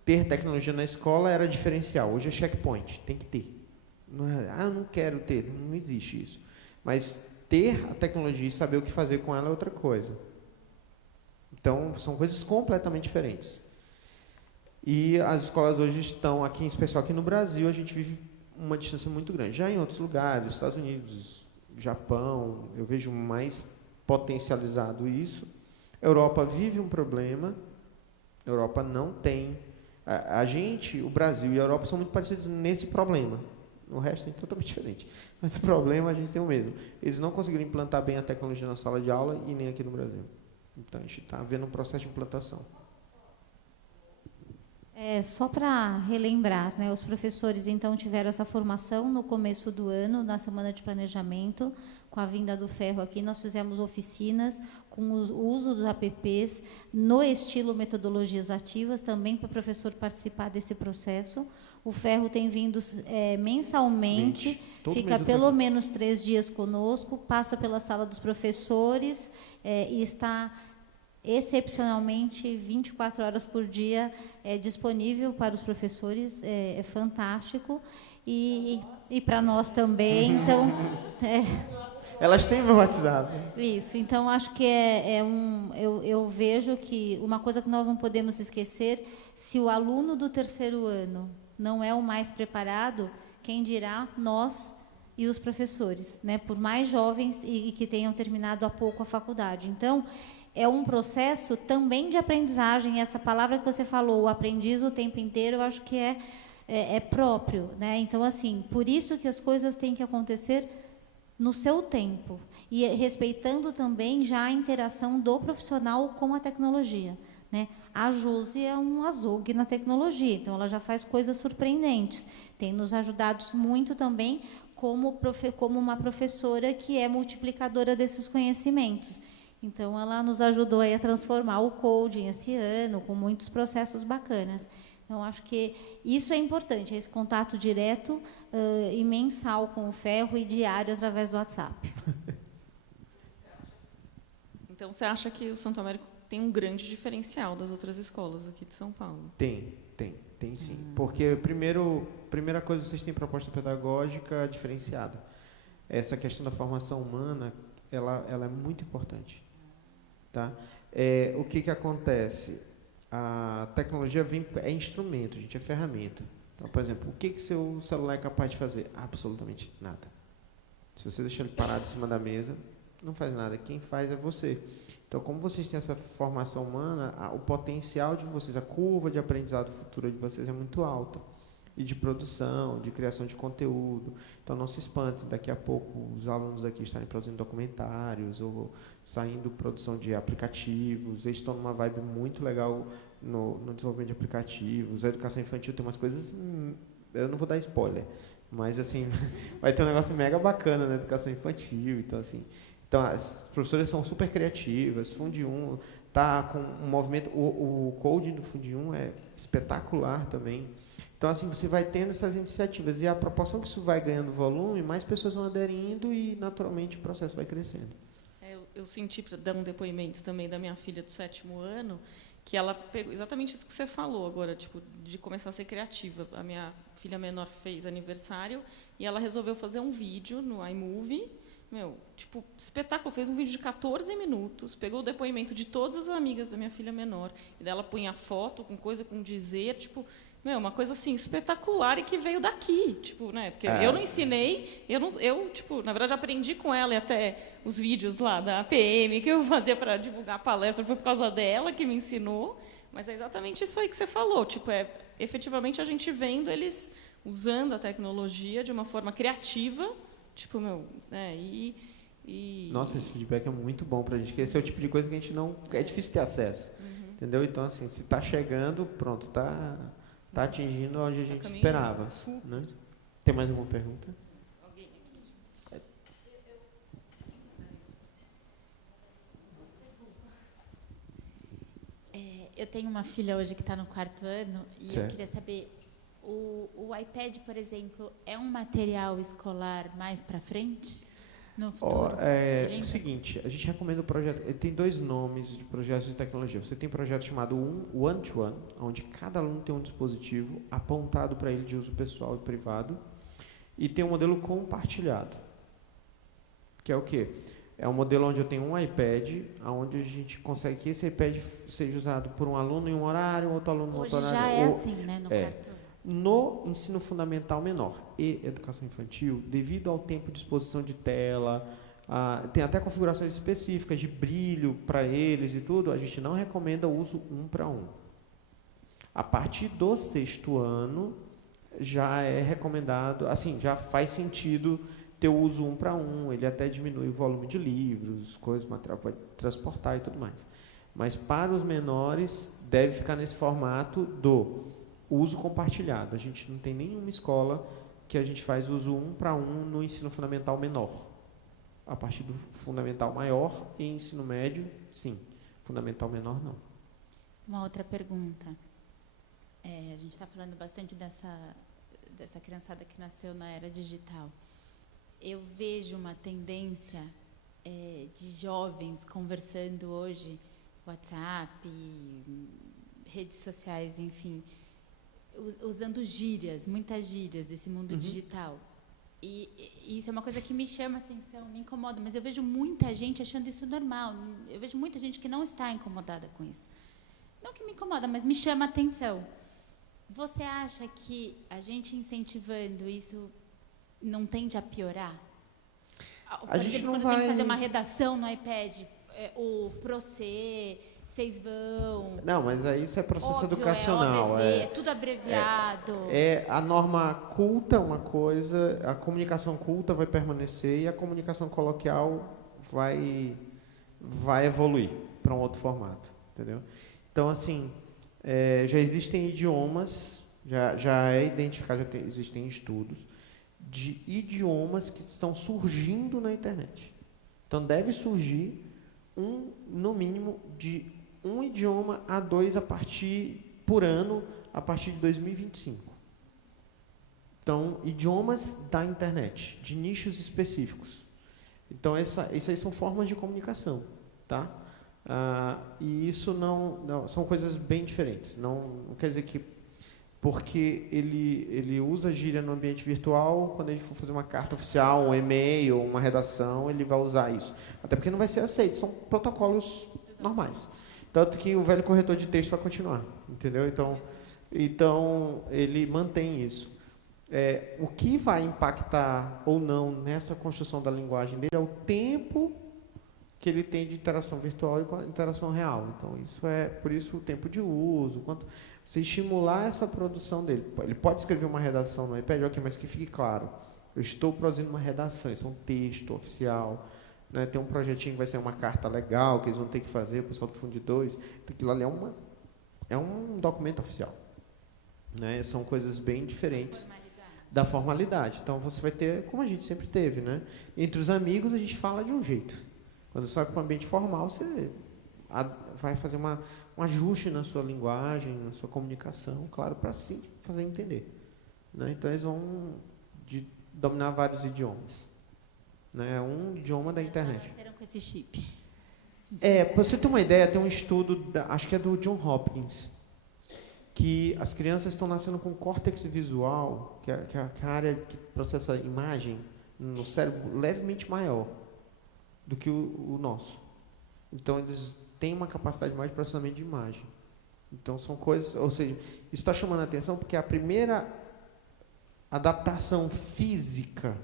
ter tecnologia na escola era diferencial. Hoje é checkpoint, tem que ter. Não é, eu não quero ter, não existe isso. Mas ter a tecnologia e saber o que fazer com ela é outra coisa. Então, são coisas completamente diferentes. E as escolas hoje estão, aqui em especial aqui no Brasil, a gente vive uma distância muito grande. Já em outros lugares, Estados Unidos, Japão, eu vejo mais potencializado isso. Europa vive um problema. A Europa não tem... A gente, o Brasil e a Europa são muito parecidos nesse problema. O resto é totalmente diferente. Mas o problema a gente tem o mesmo. Eles não conseguiram implantar bem a tecnologia na sala de aula e nem aqui no Brasil. Então, a gente está vendo um processo de implantação. Só para relembrar, né, os professores, então, tiveram essa formação no começo do ano, na semana de planejamento, com a vinda do Ferro aqui, nós fizemos oficinas com o uso dos apps, no estilo metodologias ativas, também para o professor participar desse processo. O Ferro tem vindo mensalmente, fica pelo menos 3 dias conosco, passa pela sala dos professores e está excepcionalmente 24 horas por dia disponível para os professores, é fantástico, e para nós também. Então, elas têm meu WhatsApp. Isso, então acho que eu vejo que uma coisa que nós não podemos esquecer, se o aluno do terceiro ano não é o mais preparado, quem dirá nós e os professores, né? Por mais jovens e que tenham terminado há pouco a faculdade. Então, é um processo também de aprendizagem. Essa palavra que você falou, o aprendiz o tempo inteiro, eu acho que é próprio, né? Então, assim, por isso que as coisas têm que acontecer no seu tempo e respeitando também já a interação do profissional com a tecnologia, né? A Josi é um azougue na tecnologia, então ela já faz coisas surpreendentes. Tem nos ajudado muito também como uma professora que é multiplicadora desses conhecimentos. Então, ela nos ajudou aí a transformar o coding esse ano, com muitos processos bacanas. Então, acho que isso é importante, esse contato direto e mensal com o Ferro e diário através do WhatsApp. Então, você acha que o Santo Américo tem um grande diferencial das outras escolas aqui de São Paulo? Tem sim. Porque, primeira coisa, vocês têm proposta pedagógica diferenciada. Essa questão da formação humana, ela é muito importante. Tá? O que acontece? A tecnologia é instrumento, gente, é ferramenta. Então, por exemplo, o que seu celular é capaz de fazer? Absolutamente nada. Se você deixar ele parado em cima da mesa, não faz nada. Quem faz é você. Então, como vocês têm essa formação humana, o potencial de vocês, a curva de aprendizado futura de vocês é muito alta. E de produção, de criação de conteúdo. Então, não se espante, daqui a pouco os alunos aqui estarem produzindo documentários ou saindo produção de aplicativos. Eles estão numa vibe muito legal no desenvolvimento de aplicativos. A educação infantil tem umas coisas... Eu não vou dar spoiler, mas assim, vai ter um negócio mega bacana na educação infantil. Então, assim... Então, as professoras são super criativas, Funde está com um movimento... O coding do Fundium é espetacular também. Então, assim, você vai tendo essas iniciativas. E a proporção que isso vai ganhando volume, mais pessoas vão aderindo e, naturalmente, o processo vai crescendo. Eu senti, para dar um depoimento também da minha filha do 7º ano, que ela pegou exatamente isso que você falou agora, tipo, de começar a ser criativa. A minha filha menor fez aniversário e ela resolveu fazer um vídeo no iMovie, tipo, espetáculo, fez um vídeo de 14 minutos, pegou o depoimento de todas as amigas da minha filha menor, e daí ela punha foto com coisa, com dizer, tipo, uma coisa assim espetacular e que veio daqui, tipo, né? Porque eu não ensinei, eu tipo, na verdade aprendi com ela, e até os vídeos lá da PM que eu fazia para divulgar a palestra foi por causa dela que me ensinou, mas é exatamente isso aí que você falou, tipo, efetivamente a gente vendo eles usando a tecnologia de uma forma criativa, tipo, Nossa, esse feedback é muito bom para a gente, porque esse é o tipo de coisa que a gente não... É difícil ter acesso, entendeu? Então, assim, se está chegando, pronto, está atingindo onde a gente esperava. Né? Tem mais alguma pergunta? Eu tenho uma filha hoje que está no 4º ano e certo. Eu queria saber, o iPad, por exemplo, é um material escolar mais para frente, no futuro? É o seguinte, a gente recomenda o projeto, ele tem 2 nomes de projetos de tecnologia. Você tem um projeto chamado One-to-One, onde cada aluno tem um dispositivo apontado para ele de uso pessoal e privado, e tem um modelo compartilhado, que é o quê? É um modelo onde eu tenho um iPad, onde a gente consegue que esse iPad seja usado por um aluno em um horário, outro aluno em outro horário. Hoje já é assim, né, no 4º. No ensino fundamental menor e educação infantil, devido ao tempo de exposição de tela, tem até configurações específicas de brilho para eles e tudo, a gente não recomenda o uso 1 para 1. A partir do 6º ano, já é recomendado, assim, já faz sentido ter o uso 1 para 1, ele até diminui o volume de livros, coisas, material pode transportar e tudo mais. Mas para os menores, deve ficar nesse formato do uso compartilhado. A gente não tem nenhuma escola que a gente faz uso 1 para 1 no ensino fundamental menor. A partir do fundamental maior e ensino médio, sim. Fundamental menor, não. Uma outra pergunta. A gente está falando bastante dessa criançada que nasceu na era digital. Eu vejo uma tendência de jovens conversando hoje, WhatsApp, redes sociais, enfim, usando gírias, muitas gírias desse mundo digital. E isso é uma coisa que me chama a atenção, me incomoda, mas eu vejo muita gente achando isso normal. Eu vejo muita gente que não está incomodada com isso. Não que me incomoda, mas me chama a atenção. Você acha que a gente incentivando isso não tende a piorar? Por exemplo, quando tem que fazer uma redação no iPad, o Procê, vocês vão... Não, mas aí isso é processo óbvio, educacional. OBV, é tudo abreviado. A norma culta uma coisa, a comunicação culta vai permanecer e a comunicação coloquial vai evoluir para um outro formato, entendeu? Então, assim, já existem idiomas, já é identificado, existem estudos de idiomas que estão surgindo na internet. Então, deve surgir no mínimo, de 1 idioma a 2 por ano, a partir de 2025. Então, idiomas da internet, de nichos específicos. Então, isso aí são formas de comunicação, tá? E isso não são coisas bem diferentes. Não quer dizer que porque ele usa gíria no ambiente virtual, quando ele for fazer uma carta oficial, um e-mail, uma redação, ele vai usar isso. Até porque não vai ser aceito, são protocolos normais. Tanto que o velho corretor de texto vai continuar, entendeu? Então ele mantém isso. O que vai impactar ou não nessa construção da linguagem dele é o tempo que ele tem de interação virtual e interação real. Então, por isso o tempo de uso, você estimular essa produção dele. Ele pode escrever uma redação no iPad, ok, mas que fique claro, eu estou produzindo uma redação, isso é um texto oficial, né? Tem um projetinho que vai ser uma carta legal, que eles vão ter que fazer, o pessoal do Fundo 2, aquilo ali é um documento oficial. Né? São coisas bem diferentes da formalidade. Então, você vai ter, como a gente sempre teve, né? Entre os amigos, a gente fala de um jeito. Quando você vai para um ambiente formal, você vai fazer um ajuste na sua linguagem, na sua comunicação, claro, para se fazer entender. Né? Então, eles vão dominar vários idiomas. Né? Um idioma da internet. Com esse chip. Para você ter uma ideia, tem um estudo, acho que é do John Hopkins, que as crianças estão nascendo com córtex visual, que é a área que processa a imagem no cérebro, levemente maior do que o nosso. Então, eles têm uma capacidade mais de processamento de imagem. Então, são coisas... Ou seja, isso está chamando a atenção porque é a primeira adaptação física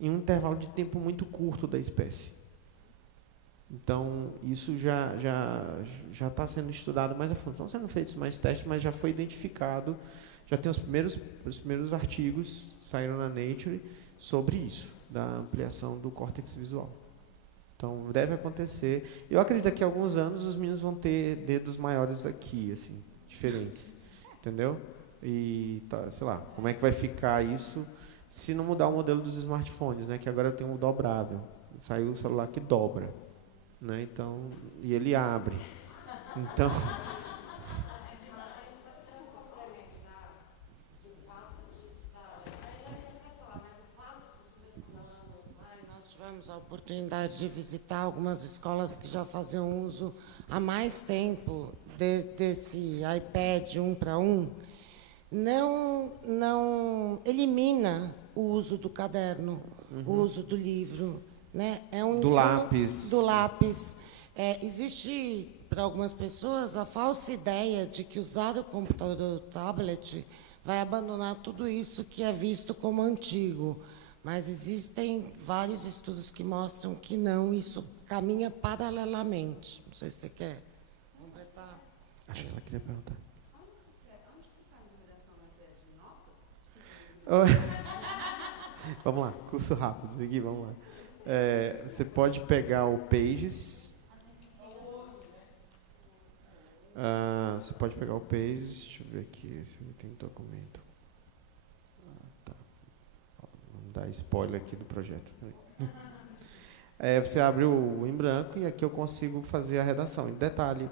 em um intervalo de tempo muito curto da espécie. Então, isso já está sendo estudado mais a fundo. Estão sendo feitos mais testes, mas já foi identificado, já tem os primeiros artigos, saíram na Nature, sobre isso, da ampliação do córtex visual. Então, deve acontecer. Eu acredito que daqui a alguns anos os meninos vão ter dedos maiores aqui, assim, diferentes. Entendeu? E, sei lá, como é que vai ficar isso se não mudar o modelo dos smartphones, né? Que agora tem um dobrável. Saiu o celular que dobra. Né? Então, e ele abre. Então... Nós tivemos a oportunidade de visitar algumas escolas que já faziam uso há mais tempo desse iPad 1 para 1. Não elimina o uso do caderno, o uso do livro. Né? É um do lápis. Do lápis. Existe, para algumas pessoas, a falsa ideia de que usar o computador ou o tablet vai abandonar tudo isso que é visto como antigo. Mas existem vários estudos que mostram que não, isso caminha paralelamente. Não sei se você quer completar. Acho que ela queria perguntar. Onde você faz numeração na de notas? Vamos lá, curso rápido aqui, vamos lá. Você pode pegar o Pages. Você pode pegar o Pages. Deixa eu ver aqui se tem documento. Tá. Vamos dar spoiler aqui do projeto. Você abre o em branco e aqui eu consigo fazer a redação. Em detalhe,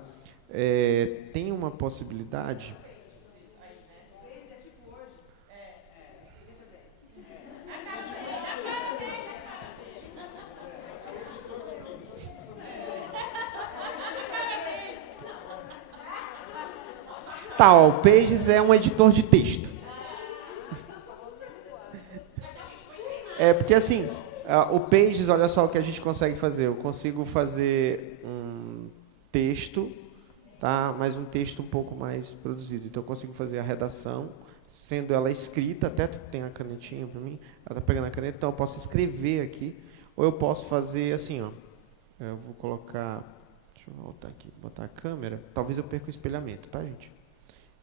tem uma possibilidade. Tá, ó, o Pages é um editor de texto. Porque assim, o Pages, olha só o que a gente consegue fazer. Eu consigo fazer um texto, tá? Mas um texto um pouco mais produzido. Então eu consigo fazer a redação, sendo ela escrita, até tem a canetinha para mim, ela está pegando a caneta, então eu posso escrever aqui, ou eu posso fazer assim, ó. Eu vou colocar, deixa eu voltar aqui, botar a câmera, talvez eu perca o espelhamento, tá, gente?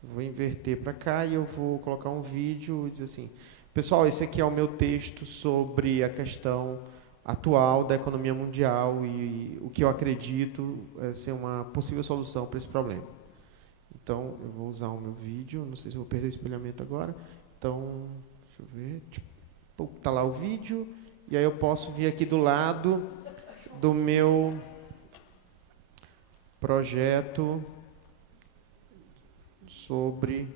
Vou inverter para cá e eu vou colocar um vídeo e dizer assim, pessoal, esse aqui é o meu texto sobre a questão atual da economia mundial e o que eu acredito ser uma possível solução para esse problema. Então, eu vou usar o meu vídeo, não sei se eu vou perder o espelhamento agora. Então, deixa eu ver, está lá o vídeo, e aí eu posso vir aqui do lado do meu projeto sobre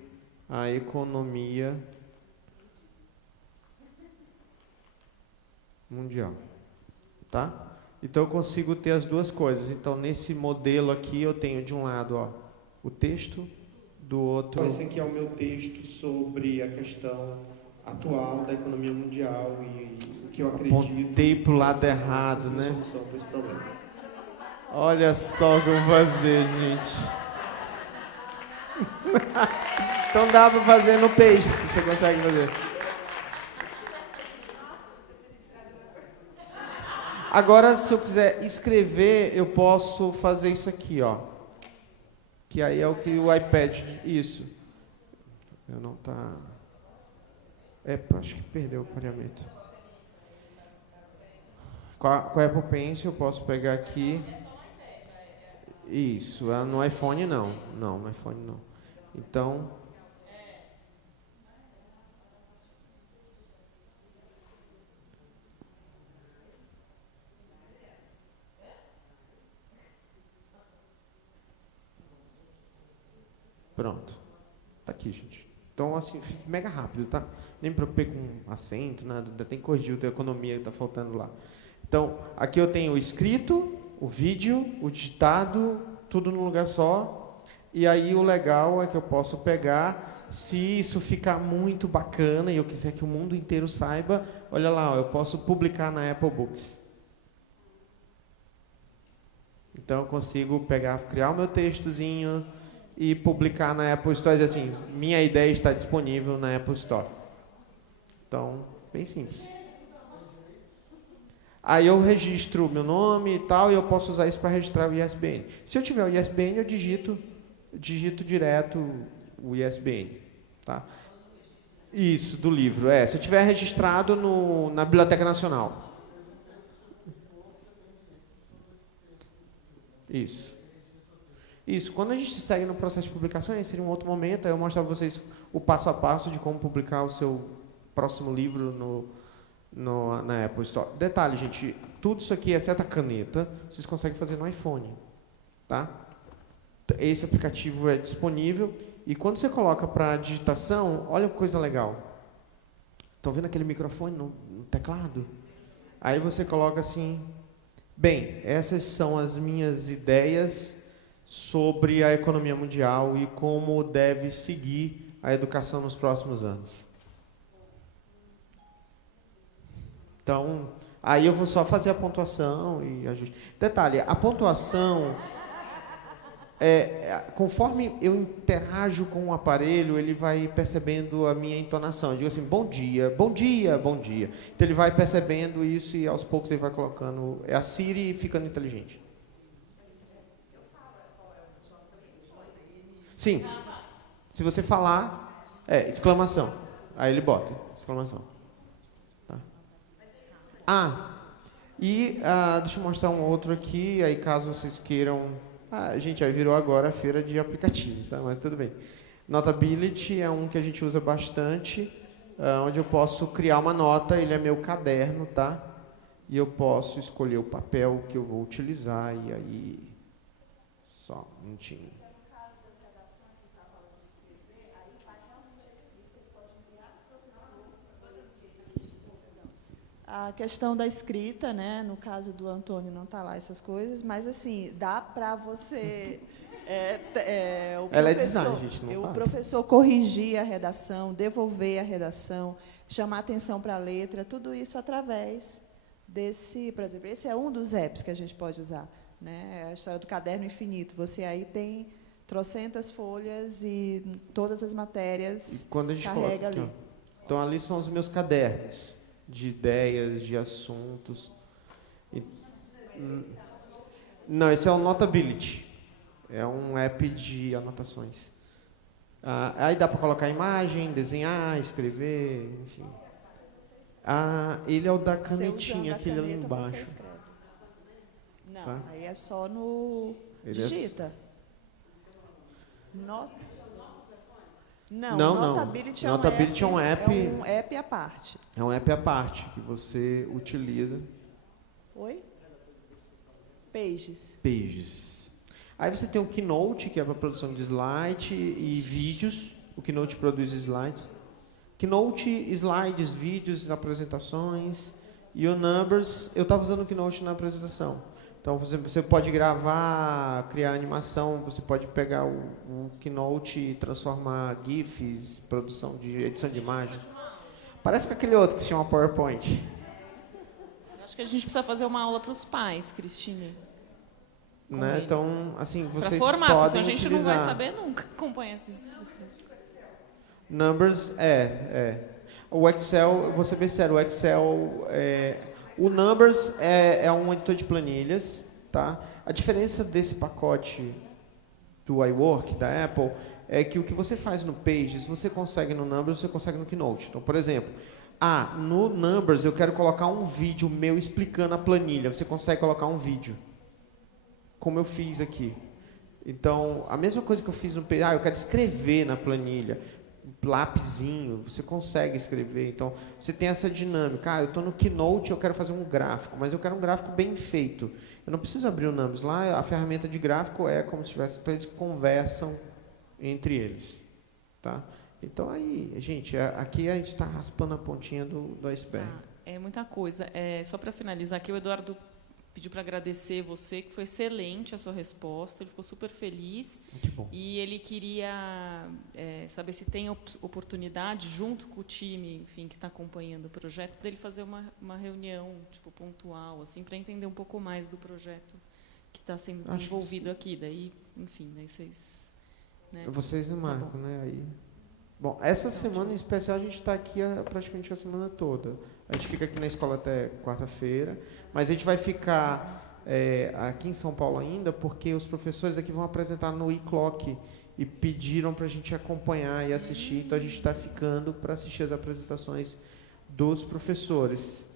a economia mundial, tá? Então eu consigo ter as duas coisas. Então nesse modelo aqui eu tenho de um lado, ó, o texto, do outro. Esse aqui é o meu texto sobre a questão atual da economia mundial e o que eu acredito. Apontei para o lado errado, né? Solução para esse problema. Olha só como fazer, gente. Então dá para fazer no Pages, se você consegue fazer. Agora, se eu quiser escrever, eu posso fazer isso aqui, ó. Que aí é o que o iPad... Isso. Eu não tá... acho que perdeu o pareamento. Com a Apple Pencil, eu posso pegar aqui... Isso. No iPhone, não. Não, no iPhone, não. Então... Pronto. Tá aqui, gente. Então, assim, fiz mega rápido, tá? Nem me preocupei com acento, nada. Ainda tem que corrigir a economia que está faltando lá. Então, aqui eu tenho o escrito, o vídeo, o digitado, tudo num lugar só. E aí o legal é que eu posso pegar, se isso ficar muito bacana e eu quiser que o mundo inteiro saiba, olha lá, eu posso publicar na Apple Books. Então, eu consigo pegar, criar o meu textozinho e publicar na Apple Store, e dizer assim, minha ideia está disponível na Apple Store. Então, bem simples. Aí eu registro meu nome e tal, e eu posso usar isso para registrar o ISBN. Se eu tiver o ISBN, eu digito direto o ISBN. Tá? Isso, do livro. Se eu tiver registrado na Biblioteca Nacional. Isso. Isso. Quando a gente segue no processo de publicação, esse seria um outro momento, aí eu mostro para vocês o passo a passo de como publicar o seu próximo livro na Apple Store. Detalhe, gente, tudo isso aqui, exceto a caneta, vocês conseguem fazer no iPhone. Tá? Esse aplicativo é disponível, e quando você coloca para digitação, olha que coisa legal. Estão vendo aquele microfone no teclado? Aí você coloca assim, bem, essas são as minhas ideias sobre a economia mundial e como deve seguir a educação nos próximos anos. Então, aí eu vou só fazer a pontuação e ajuste. Detalhe, a pontuação, conforme eu interajo com o aparelho, ele vai percebendo a minha entonação. Eu digo assim, bom dia, bom dia, bom dia. Então ele vai percebendo isso e aos poucos ele vai colocando, é a Siri ficando inteligente. Sim. Se você falar, exclamação. Aí ele bota, exclamação. Tá. Deixa eu mostrar um outro aqui, aí caso vocês queiram... gente, aí virou agora a feira de aplicativos, tá? Mas tudo bem. Notability é um que a gente usa bastante, onde eu posso criar uma nota, ele é meu caderno, tá? E eu posso escolher o papel que eu vou utilizar, e aí... Só um minutinho. A questão da escrita, né? No caso do Antônio não está lá essas coisas, mas assim dá para você, ela é design, gente, não o professor corrigir a redação, devolver a redação, chamar atenção para a letra, tudo isso através desse, por exemplo, esse é um dos apps que a gente pode usar, né? A história do caderno infinito. Você aí tem trocentas folhas e todas as matérias, e quando a gente carrega coloca, ali. Então ali são os meus cadernos de ideias, de assuntos. Não, esse é o Notability. É um app de anotações. Aí dá para colocar imagem, desenhar, escrever, enfim. Ele é o da canetinha, aquele ali embaixo. Não, tá? aí é só no... digita. Não, Notability é um app. É um app à parte. É um app à parte que você utiliza. Oi? Pages. Pages. Aí você tem o Keynote, que é para produção de slide e vídeos. O Keynote produz slides. Keynote, slides, vídeos, apresentações. E o Numbers, eu estava usando o Keynote na apresentação. Então, por exemplo, você pode gravar, criar animação, você pode pegar o Keynote e transformar GIFs, produção de edição de imagens. Parece com aquele outro que se chama PowerPoint. Acho que a gente precisa fazer uma aula para os pais, Cristine. Né? Então, assim, vocês formar, podem a gente utilizar. não vai saber nunca acompanhar esses... Numbers, O Excel, vou ser bem sério, o Excel... O Numbers é um editor de planilhas, tá? A diferença desse pacote do iWork, da Apple, é que o que você faz no Pages, você consegue no Numbers, você consegue no Keynote. Então, por exemplo, no Numbers eu quero colocar um vídeo meu explicando a planilha. Você consegue colocar um vídeo, como eu fiz aqui. Então, a mesma coisa que eu fiz no Pages, eu quero escrever na planilha. Lapisinho, você consegue escrever. Então, você tem essa dinâmica. Eu estou no Keynote, eu quero fazer um gráfico, mas eu quero um gráfico bem feito. Eu não preciso abrir o Numbers. Lá, a ferramenta de gráfico é como se tivesse... Então, eles conversam entre eles. Tá? Então, aí, gente, aqui a gente está raspando a pontinha do iceberg. É muita coisa. Só para finalizar aqui, o Eduardo pediu para agradecer você, que foi excelente a sua resposta, ele ficou super feliz. Que bom. E ele queria saber se tem oportunidade, junto com o time, enfim, que está acompanhando o projeto, dele fazer uma reunião tipo, pontual, assim, para entender um pouco mais do projeto que está sendo desenvolvido aqui. Daí, enfim, daí vocês... Né? Vocês não marcam, né? Aí. Bom, essa semana em especial a gente está aqui praticamente a semana toda. A gente fica aqui na escola até quarta-feira, mas a gente vai ficar aqui em São Paulo ainda, porque os professores aqui vão apresentar no e-clock e pediram para a gente acompanhar e assistir, então a gente está ficando para assistir as apresentações dos professores.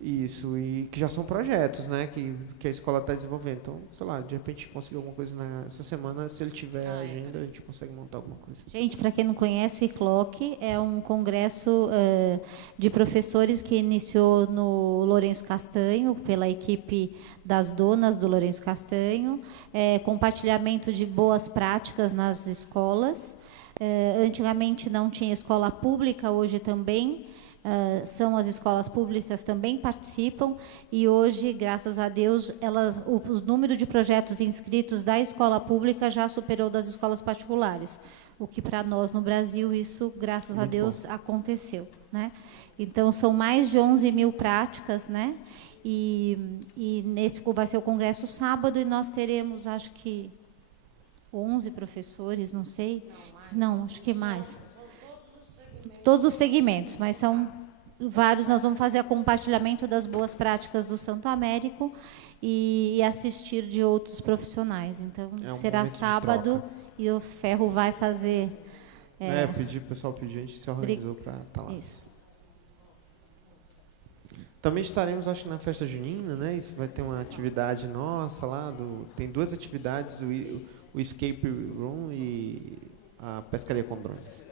Isso, e que já são projetos, né, que a escola está desenvolvendo. Então, sei lá, de repente conseguir alguma coisa nessa semana, se ele tiver a agenda, a gente consegue montar alguma coisa. Gente, para quem não conhece, o ICLOC é um congresso de professores que iniciou no Lourenço Castanho, pela equipe das donas do Lourenço Castanho, compartilhamento de boas práticas nas escolas. Antigamente não tinha escola pública, hoje também. São as escolas públicas também participam e hoje, graças a Deus, o número de projetos inscritos da escola pública já superou das escolas particulares, o que para nós no Brasil isso, graças a Deus, aconteceu, né? Então são mais de 11 mil práticas, né? E nesse vai ser o congresso sábado e nós teremos, acho que 11 professores, não sei, não, acho que mais. Todos os segmentos, mas são vários. Nós vamos fazer o compartilhamento das boas práticas do Santo Américo e assistir de outros profissionais. Então, será sábado e o Ferro vai fazer... o pessoal pediu, a gente se organizou para estar lá. Isso. Também estaremos, acho que na festa junina, né? Isso vai ter uma atividade nossa lá. Tem duas atividades, o Escape Room e a pescaria com drones.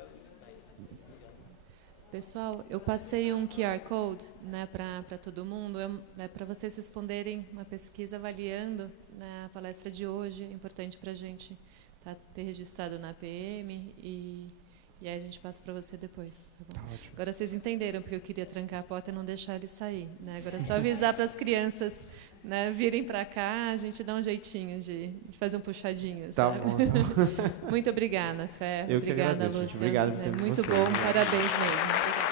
Pessoal, eu passei um QR Code, né, para todo mundo, para vocês responderem uma pesquisa avaliando, né, a palestra de hoje. É importante para a gente ter registrado na APM e aí a gente passa para você depois. Tá bom? Tá ótimo. Agora vocês entenderam porque eu queria trancar a porta e não deixar ele sair. Né? Agora é só avisar para as crianças, né, virem para cá, a gente dá um jeitinho de fazer um puxadinho. Tá sabe? bom. Tá bom. Muito obrigada, Fer. Eu que obrigada, agradeço, Lúcia. Obrigado por ter muito você. bom, parabéns mesmo.